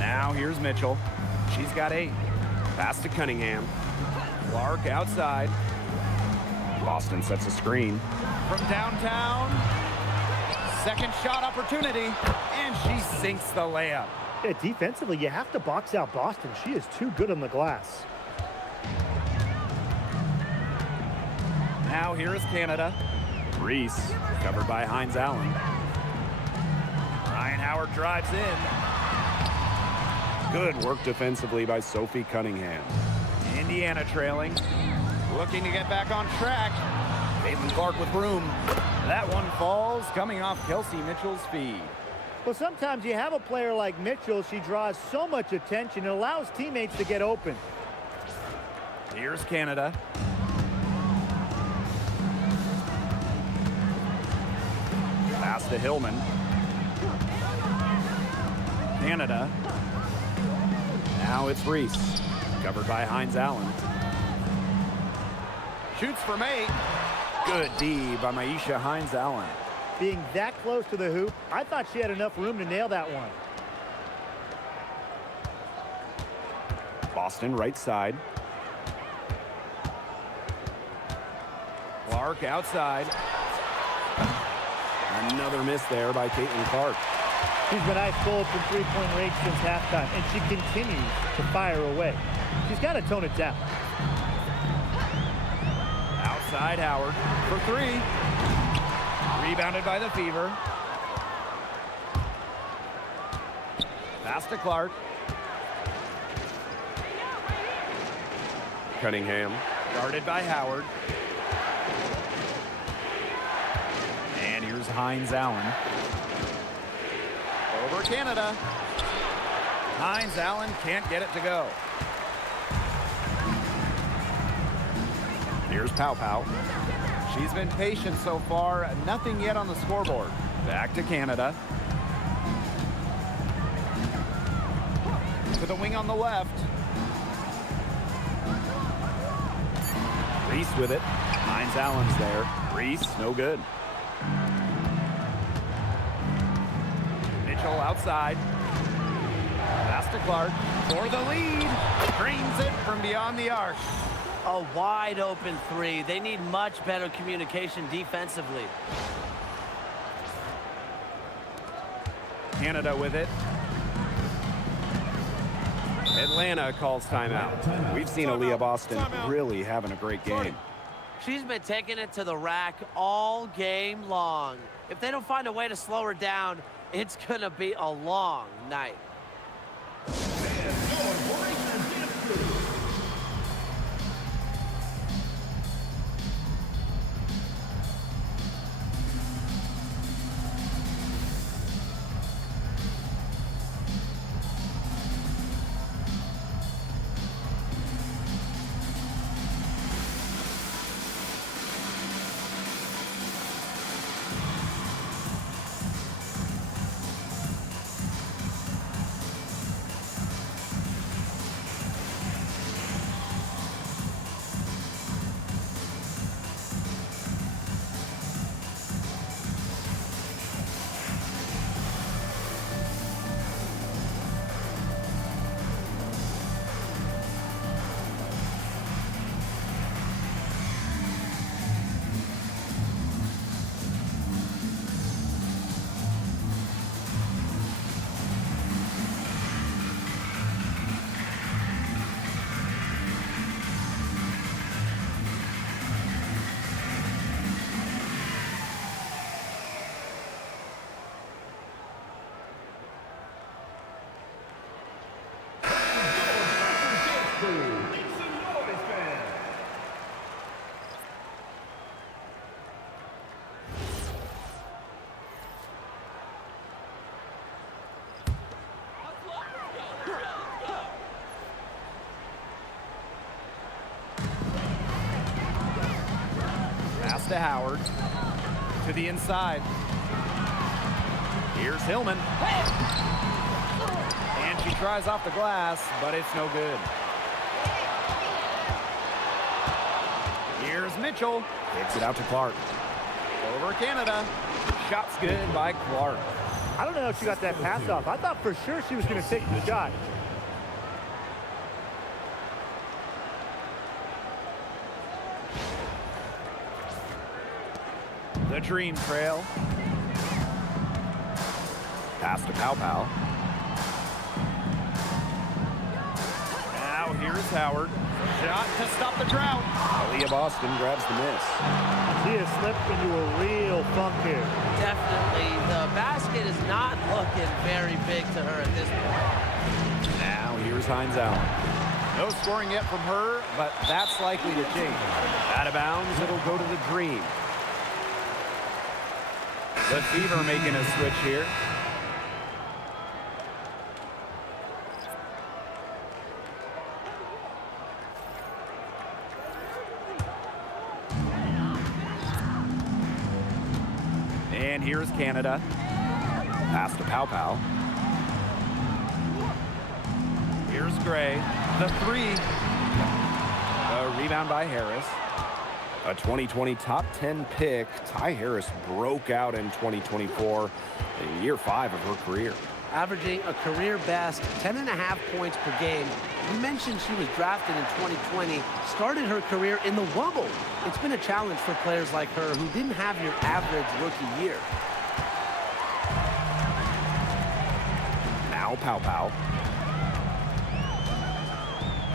Now here's Mitchell. She's got 8. Pass to Cunningham. Clark outside. Boston sets a screen. From downtown. Second shot opportunity. And she sinks the layup. Yeah, defensively, you have to box out Boston. She is too good on the glass. Now here is Canada. Reese covered by Hines Allen. Rhyne Howard drives in. Good work defensively by Sophie Cunningham. Indiana trailing. Looking to get back on track. Caitlin Clark with room. That one falls, coming off Kelsey Mitchell's feed. Well, sometimes you have a player like Mitchell. She draws so much attention. It allows teammates to get open. Here's Canada. Pass to Hillman. Canada. Now it's Reese. Covered by Hines Allen. Shoots from 8. Good D by Maisha Hines Allen. Being that close to the hoop, I thought she had enough room to nail that one. Boston right side. Clark outside. Another miss there by Caitlin Clark. She's been ice cold from three-point range since halftime, and she continues to fire away. She's got to tone it down. Outside Howard for 3. Rebounded by the Fever. Pass to Clark. Cunningham. Guarded by Howard. And here's Hines Allen. Over Canada. Hines Allen can't get it to go. Here's Pow Pow. She's been patient so far. Nothing yet on the scoreboard. Back to Canada. To the wing on the left. Reese with it. Hines Allen's there. Reese, no good. Mitchell outside. Pass to Clark for the lead. Drains it from beyond the arc. A wide open 3. They need much better communication defensively. Canada with it. Atlanta calls timeout. We've seen Aaliyah Boston really having a great game. She's been taking it to the rack all game long. If they don't find a way to slow her down, it's going to be a long night. Pass to Howard. To the inside. Here's Hillman. And she tries off the glass, but it's no good. Here's Mitchell. Kicks it out to Clark. Over Canada. Shot's good by Clark. I don't know if she got that pass off. I thought for sure she was going to take the shot. The dream trail. Pass to Pow. Now here's Howard. Shot to stop the drought. Aliyah Boston grabs the miss. She has slipped into a real funk here. Definitely. The basket is not looking very big to her at this point. Now here's Rhyne Howard. No scoring yet from her, but that's likely to change. Out of bounds, it'll go to the Dream. The Fever making a switch here. And here's Canada. Pass to Pow. Here's Gray. The three. A rebound by Harris. A 2020 top 10 pick, Ty Harris broke out in 2024, in year 5 of her career. Averaging a career best 10.5 points per game. You mentioned she was drafted in 2020, started her career in the Wubble. It's been a challenge for players like her who didn't have your average rookie year. Now Pow.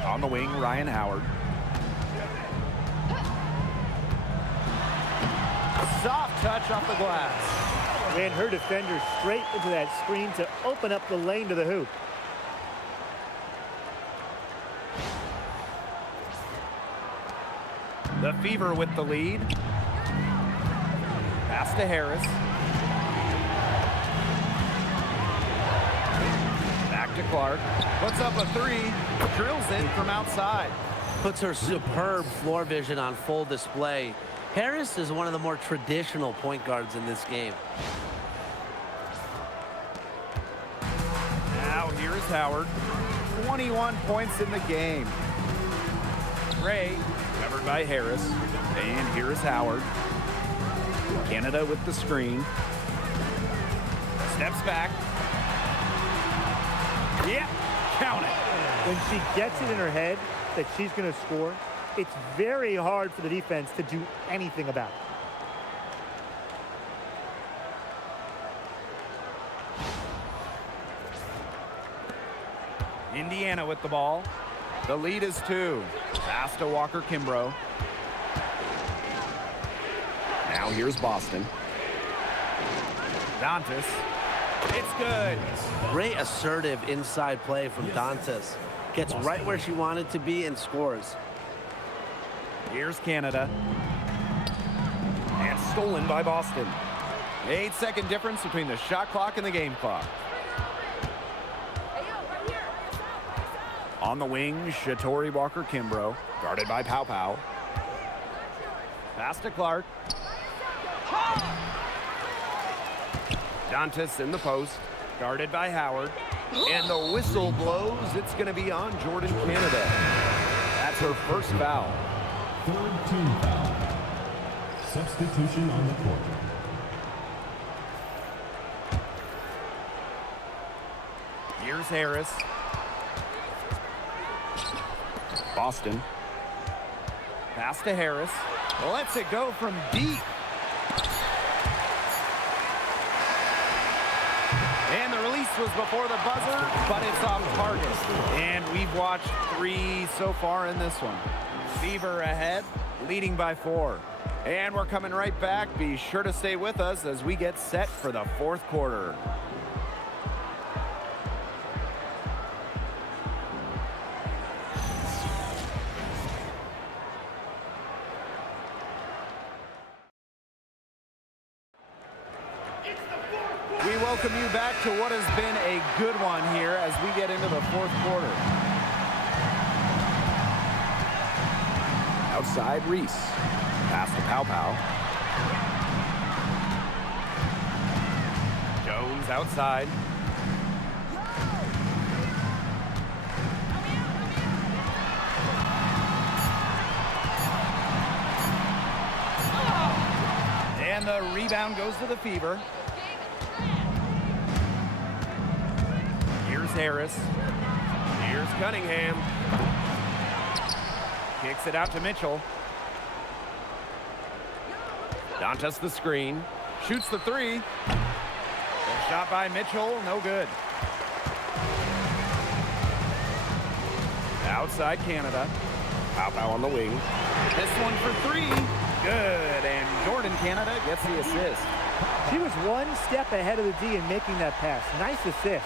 On the wing, Rhyne Howard. Soft touch off the glass. And her defender straight into that screen to open up the lane to the hoop. The Fever with the lead. Pass to Harris. Back to Clark. Puts up a three. Drills it from outside. Puts her superb floor vision on full display. Harris is one of the more traditional point guards in this game. Now here's Howard. 21 points in the game. Gray covered by Harris. And here's Howard. Canada with the screen. Steps back. Yep, count it. When she gets it in her head that she's going to score, it's very hard for the defense to do anything about it. Indiana with the ball. The lead is 2. Pass to Walker-Kimbrough. Now here's Boston. Dantas. It's good. Great assertive inside play from Dantas. Gets right where she wanted to be and scores. Here's Canada. And stolen by Boston. 8-second difference between the shot clock and the game clock. On the wing, Shatori Walker-Kimbrough. Guarded by Pow. Pass to Clark. Dantas in the post. Guarded by Howard. And the whistle blows. It's going to be on Jordin Canada. That's her first foul. Third team foul. Substitution on the court. Here's Harris. Boston. Pass to Harris. Lets it go from deep. And the release was before the buzzer, but it's off target. And we've watched 3 so far in this one. Fever ahead, leading by 4. And we're coming right back. Be sure to stay with us as we get set for the 4th quarter. We welcome you back to what has been a good one here as we get into the 4th quarter. Outside Reese. Pass to Pow. Jones outside. And the rebound goes to the Fever. Harris. Here's Cunningham. Kicks it out to Mitchell. Dantas the screen. Shoots the three. The shot by Mitchell, no good. Outside Canada. Pow on the wing. This one for three. Good, and Jordin Canada gets the assist. She was one step ahead of the D in making that pass. Nice assist.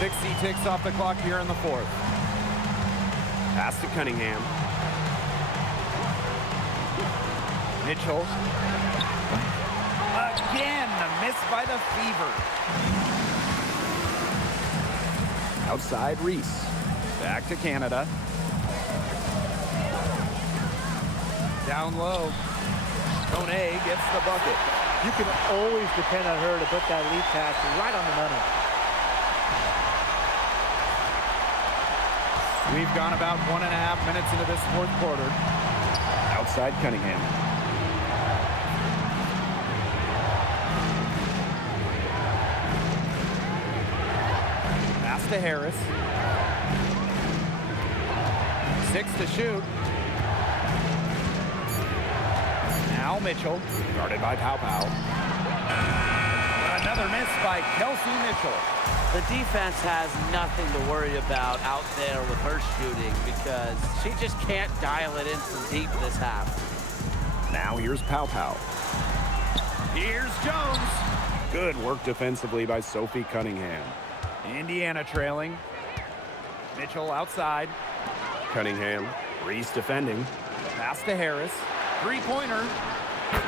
60 ticks off the clock here in the fourth. Pass to Cunningham. Mitchell. Again, a miss by the Fever. Outside Reese. Back to Canada. Down low. Kone gets the bucket. You can always depend on her to put that lead pass right on the money. We've gone about 1.5 minutes into this fourth quarter. Outside Cunningham. Pass to Harris. 6 to shoot. Now Mitchell. Guarded by Pow. Another miss by Kelsey Mitchell. The defense has nothing to worry about out there with her shooting because she just can't dial it in from deep this half. Now here's Pow. Here's Jones. Good work defensively by Sophie Cunningham. Indiana trailing. Mitchell outside. Cunningham. Reese defending. Pass to Harris. Three-pointer.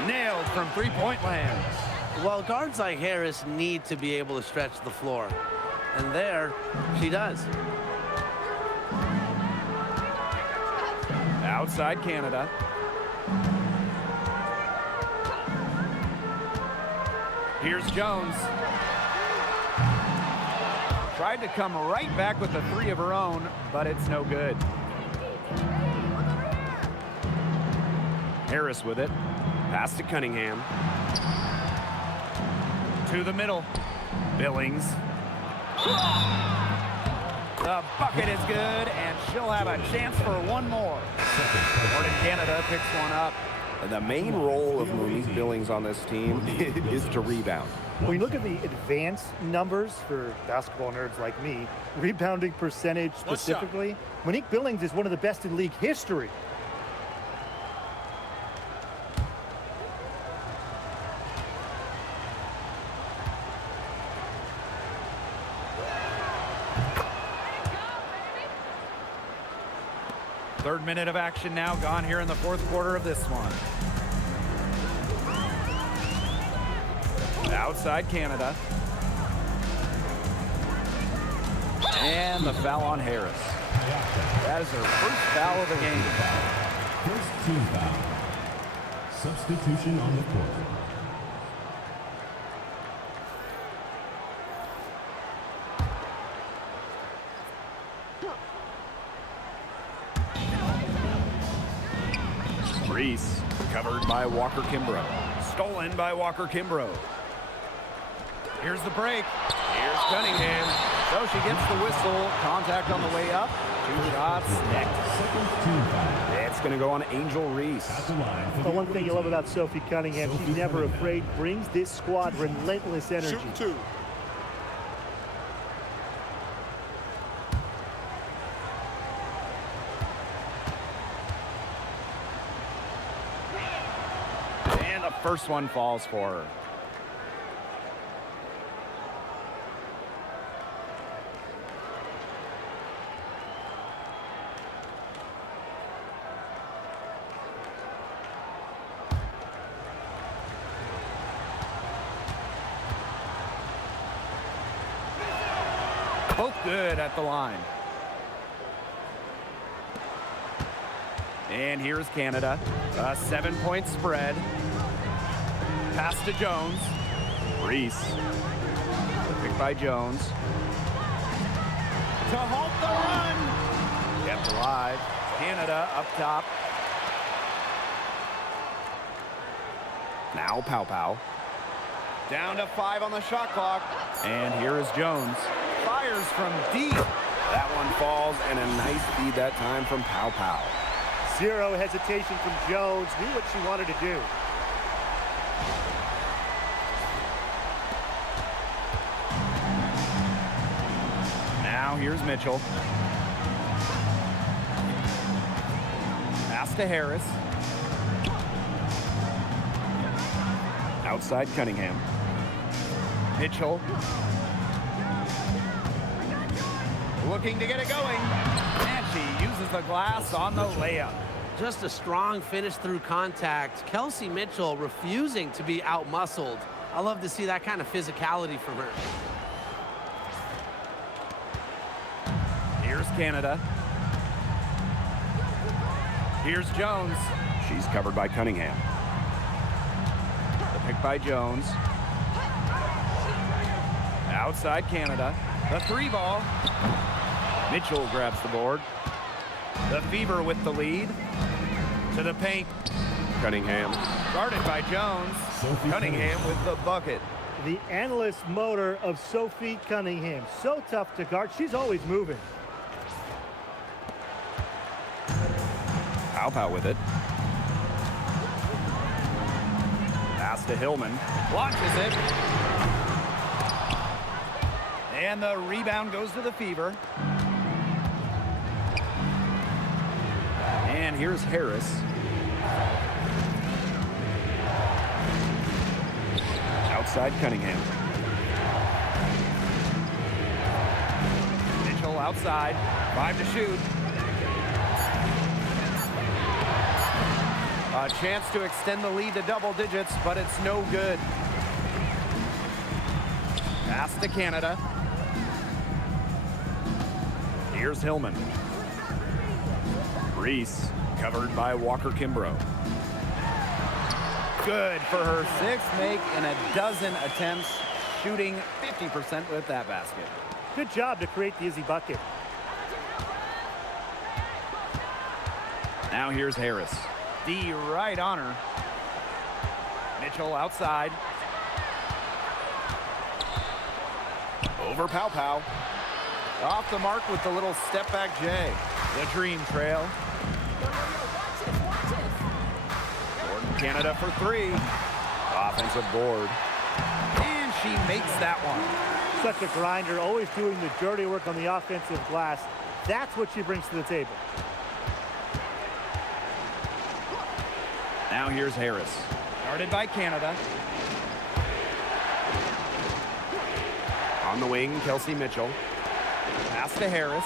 Nailed from three-point land. Well, guards like Harris need to be able to stretch the floor. And there, she does. Outside Canada. Here's Jones. Tried to come right back with a three of her own, but it's no good. Harris with it. Pass to Cunningham. To the middle. Billings. The bucket is good, and she'll have a chance for one more. Jordin Canada picks one up. The main role of Monique Billings on this team is to rebound. When you look at the advanced numbers for basketball nerds like me, rebounding percentage specifically, Monique Billings is one of the best in league history. Third minute of action now gone here in the fourth quarter of this one. Outside Canada. And the foul on Harris. That is her first foul of the game. First team foul. Substitution on the court. Reese covered by Walker Kimbrough. Stolen by Walker Kimbrough. Here's the break. Here's Cunningham. So she gets the whistle. Contact on the way up. 2 shots next. Second team foul. It's going to go on Angel Reese. At the line for The one thing you love about Sophie Cunningham, she's never afraid, brings this squad relentless energy. Shooting 2. And the first one falls for her. Both good at the line. And here's Canada. A 7-point spread. Pass to Jones. Reese. Picked by Jones. To halt the run. Kept alive. Canada up top. Now Pow. Down to 5 on the shot clock. And here is Jones. Fires from deep. That one falls, and a nice feed that time from Pow Pow. Zero hesitation from Jones. Knew what she wanted to do. Now here's Mitchell. Pass to Harris. Outside Cunningham. Mitchell. Looking to get it going. And she uses the glass on the layup. Just a strong finish through contact. Kelsey Mitchell refusing to be out-muscled. I love to see that kind of physicality from her. Here's Canada. Here's Jones. She's covered by Cunningham. The pick by Jones. Outside Canada. The 3 ball. Mitchell grabs the board. The Fever with the lead. To the paint. Cunningham. Guarded by Jones. Cunningham with the bucket. The analyst motor of Sophie Cunningham. So tough to guard. She's always moving. Pow Pow with it. Pass to Hillman. Launches it. And the rebound goes to the Fever. And here's Harris. Outside Cunningham. Mitchell outside. 5 to shoot. A chance to extend the lead to double digits, but it's no good. Pass to Canada. Here's Hillman. Reese covered by Walker Kimbrough. Good for her 6th make in a dozen attempts, shooting 50% with that basket. Good job to create the easy bucket. Now here's Harris. D right on her. Mitchell outside. Over Pow Pow. Off the mark with the little step back J. The Dream Trail. Jordin Canada for 3. Offensive board. And she makes that one. Such a grinder, always doing the dirty work on the offensive glass. That's what she brings to the table. Now here's Harris. Guarded by Canada. On the wing, Kelsey Mitchell. Pass to Harris.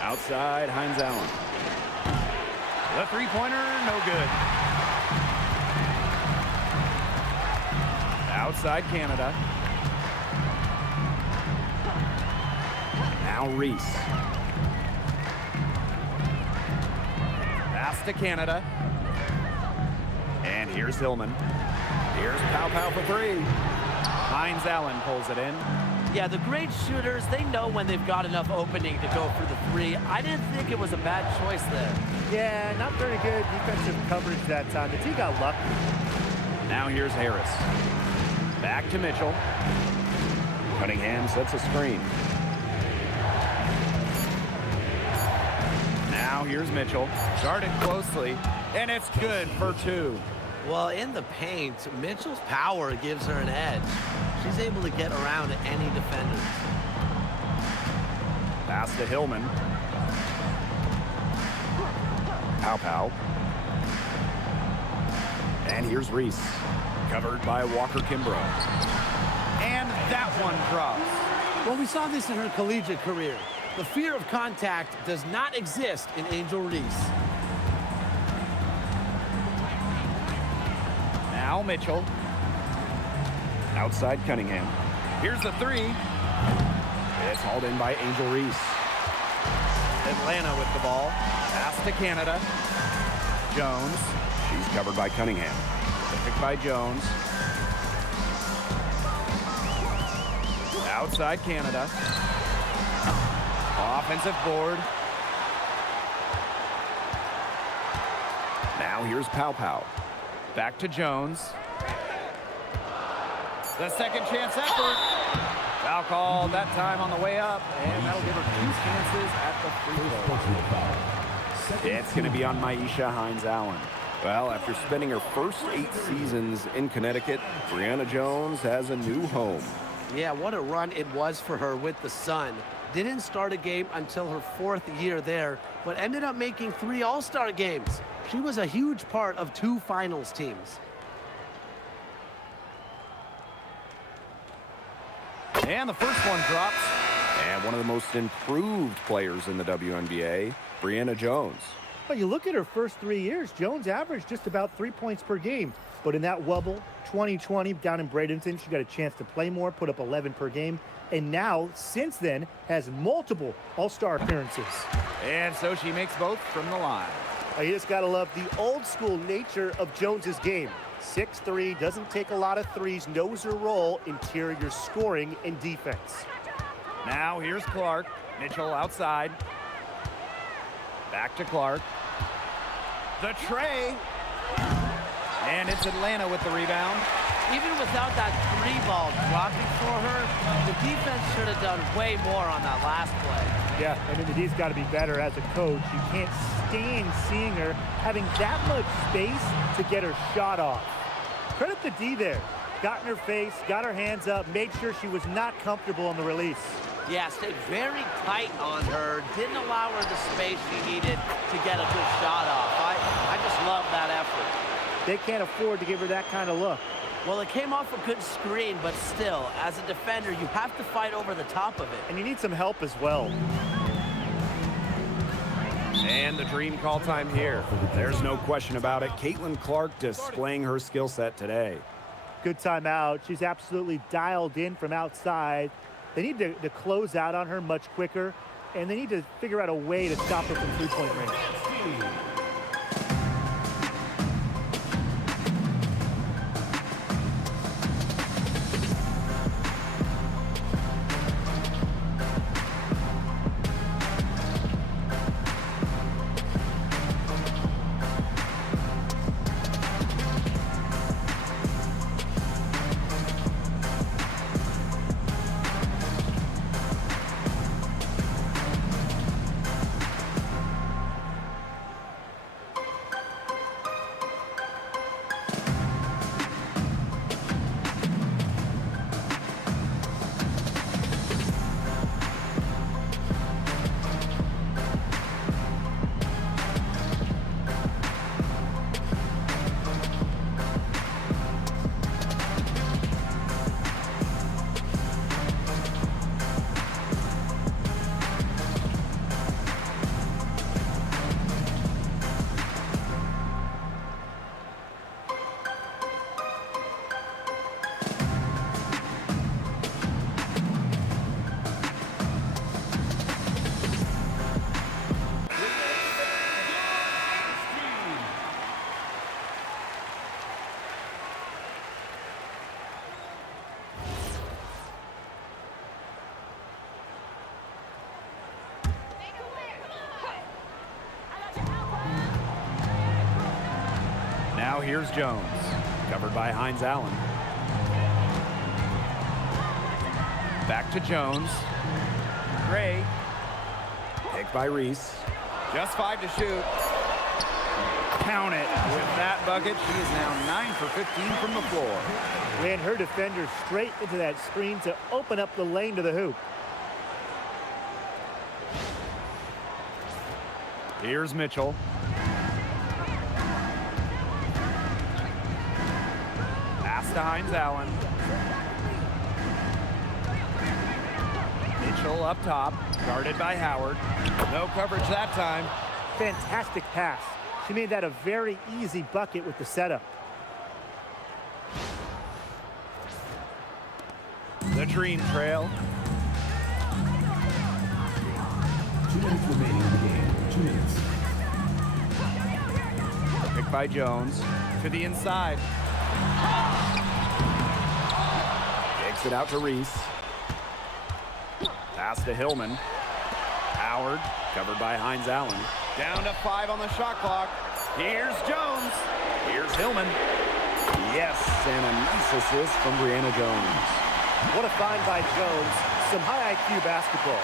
Outside, Hines Allen. The 3-pointer, no good. Outside Canada. Now Reese. Pass to Canada. And here's Hillman. Here's Pow Pow for 3. Hines Allen pulls it in. Yeah, the great shooters, they know when they've got enough opening to go for the 3. I didn't think it was a bad choice there. Yeah, not very good defensive coverage that time. The team got lucky. Now here's Harris. Back to Mitchell. Cunningham sets a screen. Now here's Mitchell. Guarded closely, and it's good for 2. Well, in the paint, Mitchell's power gives her an edge. She's able to get around any defenders. Pass to Hillman. Pow Pow. And here's Reese. Covered by Walker Kimbrough. And that one drops. Well, we saw this in her collegiate career. The fear of contact does not exist in Angel Reese. Now Mitchell. Outside Cunningham. Here's the 3. It's hauled in by Angel Reese. Atlanta with the ball. Pass to Canada. Jones. She's covered by Cunningham. The pick by Jones. Outside Canada. Offensive board. Now here's Pow. Back to Jones. The second chance effort. Foul called that time on the way up, and that'll give her 2 chances at the free throw. It's going to be on Myisha Hines-Allen. Well, after spending her first 8 seasons in Connecticut, Brianna Jones has a new home. Yeah, what a run it was for her with the Sun. Didn't start a game until her 4th year there, but ended up making 3 All-Star games. She was a huge part of 2 finals teams. And the first one drops. And one of the most improved players in the WNBA, Brianna Jones. But you look at her first 3 years, Jones averaged just about 3 points per game. But in that wobble, 2020 down in Bradenton, she got a chance to play more, put up 11 per game. And now, since then, has multiple All-Star appearances. And so she makes both from the line. You just got to love the old-school nature of Jones's game. 6'3", doesn't take a lot of threes, knows her role, interior scoring and defense. Now here's Clark. Mitchell outside. Back to Clark. The tray. And it's Atlanta with the rebound. Even without that 3-ball dropping for her, the defense should have done way more on that last play. Yeah, I mean, the D's got to be better as a coach. You can't stand seeing her having that much space to get her shot off. Credit the D there. Got in her face, got her hands up, made sure she was not comfortable on the release. Yeah, stayed very tight on her, didn't allow her the space she needed to get a good shot off. I just love that effort. They can't afford to give her that kind of look. Well, it came off a good screen, but still, as a defender, you have to fight over the top of it. And you need some help as well. And the dream call time here. There's no question about it. Caitlin Clark displaying her skill set today. Good timeout. She's absolutely dialed in from outside. They need to close out on her much quicker, and they need to figure out a way to stop her from three-point range. Now here's Jones. Covered by Hines-Allen. Back to Jones. Gray. Picked by Reese. Just 5 to shoot. Count it. With that bucket, she is now 9 for 15 from the floor. Ran her defender straight into that screen to open up the lane to the hoop. Here's Mitchell. Pass to Hines-Allen. Mitchell up top, guarded by Howard. No coverage that time. Fantastic pass. She made that a very easy bucket with the setup. The Dream trail. 2 minutes remaining in the game. 2 minutes. Picked by Jones. To the inside. Takes it out to Reese. Pass to Hillman. Howard, covered by Hines-Allen. Down to 5 on the shot clock. Here's Jones. Here's Hillman. Yes, and a nice assist from Brianna Jones. What a find by Jones. Some high IQ basketball.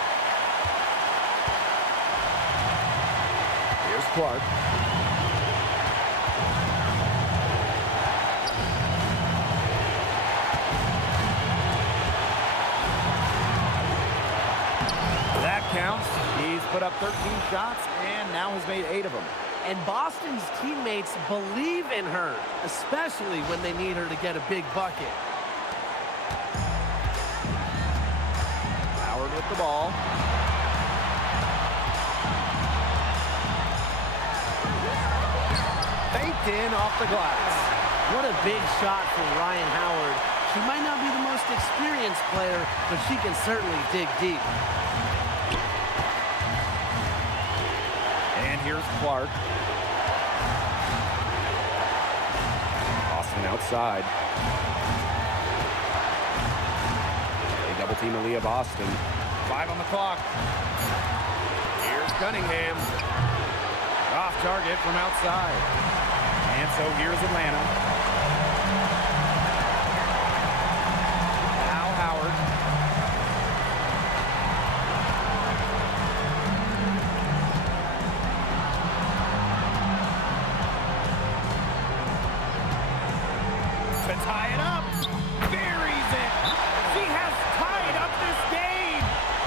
Here's Clark. That counts. He's put up 13 shots and now has made 8 of them. And Boston's teammates believe in her, especially when they need her to get a big bucket. Howard with the ball. Faked in off the glass. What a big shot from Rhyne Howard. She might not be the most experienced player, but she can certainly dig deep. And here's Clark. Boston outside. They double team Aliyah Boston. 5 on the clock. Here's Cunningham. Off target from outside. And so here's Atlanta. Now Howard. To tie it up. Buries it. She has tied up this game.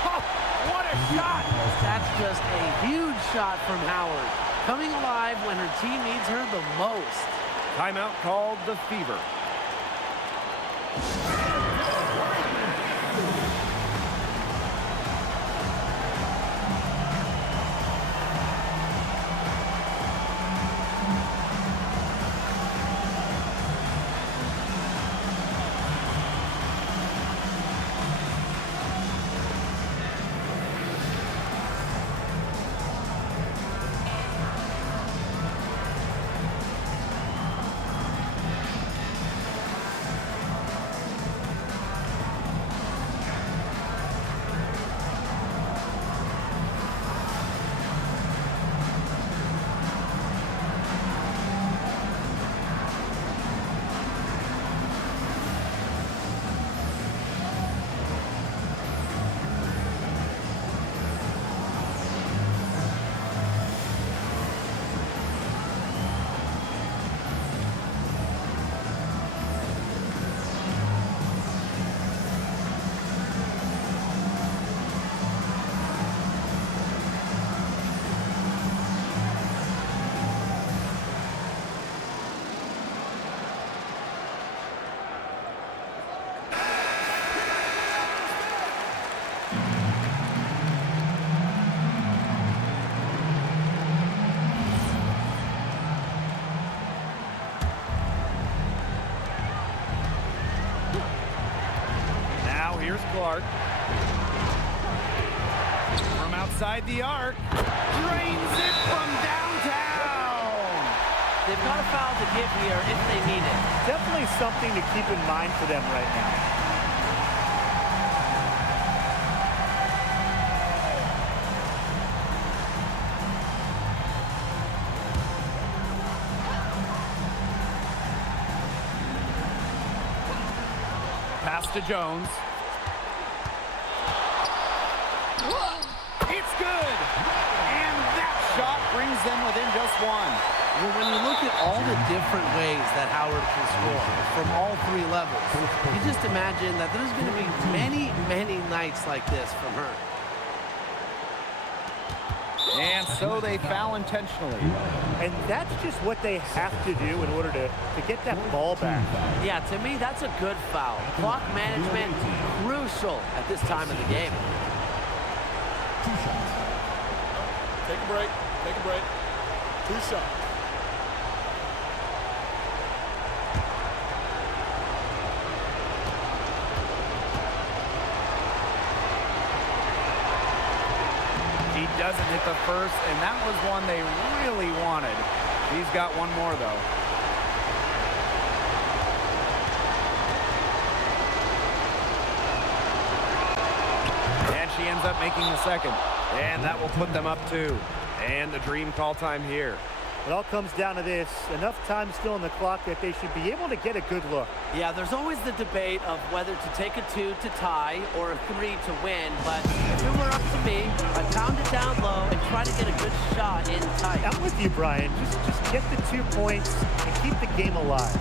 Oh, what a shot. That's just a huge shot from Howard, coming alive when her team needs her the most. Timeout called the Fever. Here's Clark. From outside the arc. Drains it from downtown. They've got a foul to give here if they need it. Definitely something to keep in mind for them right now. Pass to Jones. It's good! And that shot brings them within just one. Well, when you look at all the different ways that Howard can score from all 3 levels, you just imagine that there's going to be many, many nights like this from her. And so they foul intentionally. And that's just what they have to do in order to get that ball back. Yeah, to me, that's a good foul. Clock management, crucial at this time of the game. Take a break. Take a break. 2 shots. He doesn't hit the first, and that was one they really wanted. He's got one more, though. And she ends up making the second. And that will put them up 2. And the dream call time here. It all comes down to this. Enough time still on the clock that they should be able to get a good look. Yeah, there's always the debate of whether to take a 2 to tie or a 3 to win. But if it were up to me, I'd pound it down low and try to get a good shot in tight. I'm with you, Brian. Just get the 2 points and keep the game alive.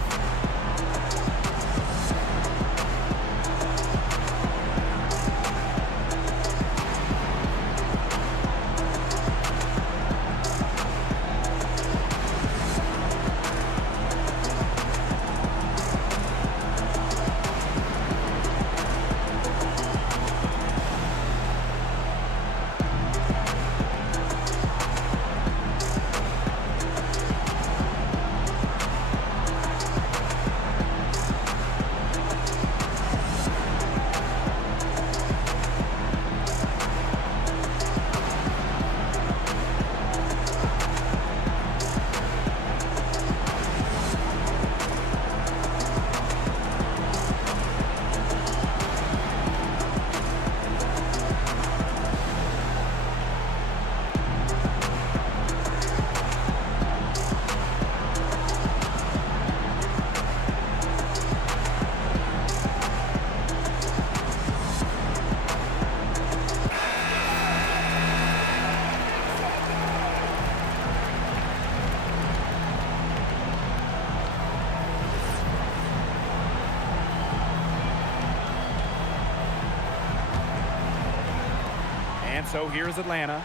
And so here's Atlanta.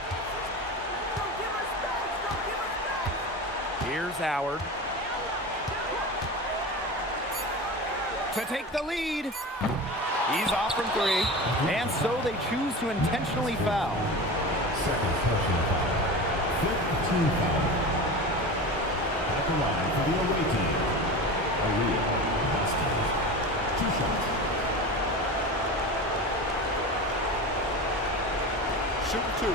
Here's Howard. To take the lead. He's off from 3. And so they choose to intentionally foul. Second personal foul. 15 foul. At the line for the away team, Allisha Gray. 2 shots. Shoot 2.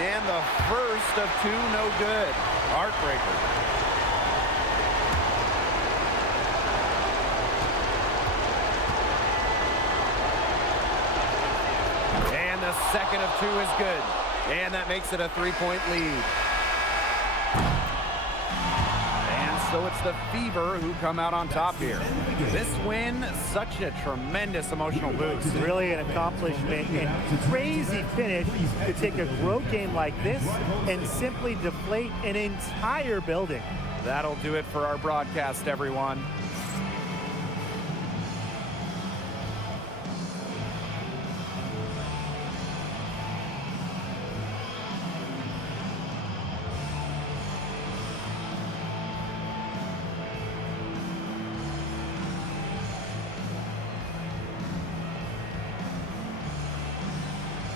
And the first of 2, no good. Heartbreaker. And the second of 2 is good. And that makes it a 3-point lead. So it's the Fever who come out on top here. This win, such a tremendous emotional boost. Really an accomplishment and crazy finish to take a road game like this and simply deflate an entire building. That'll do it for our broadcast, everyone.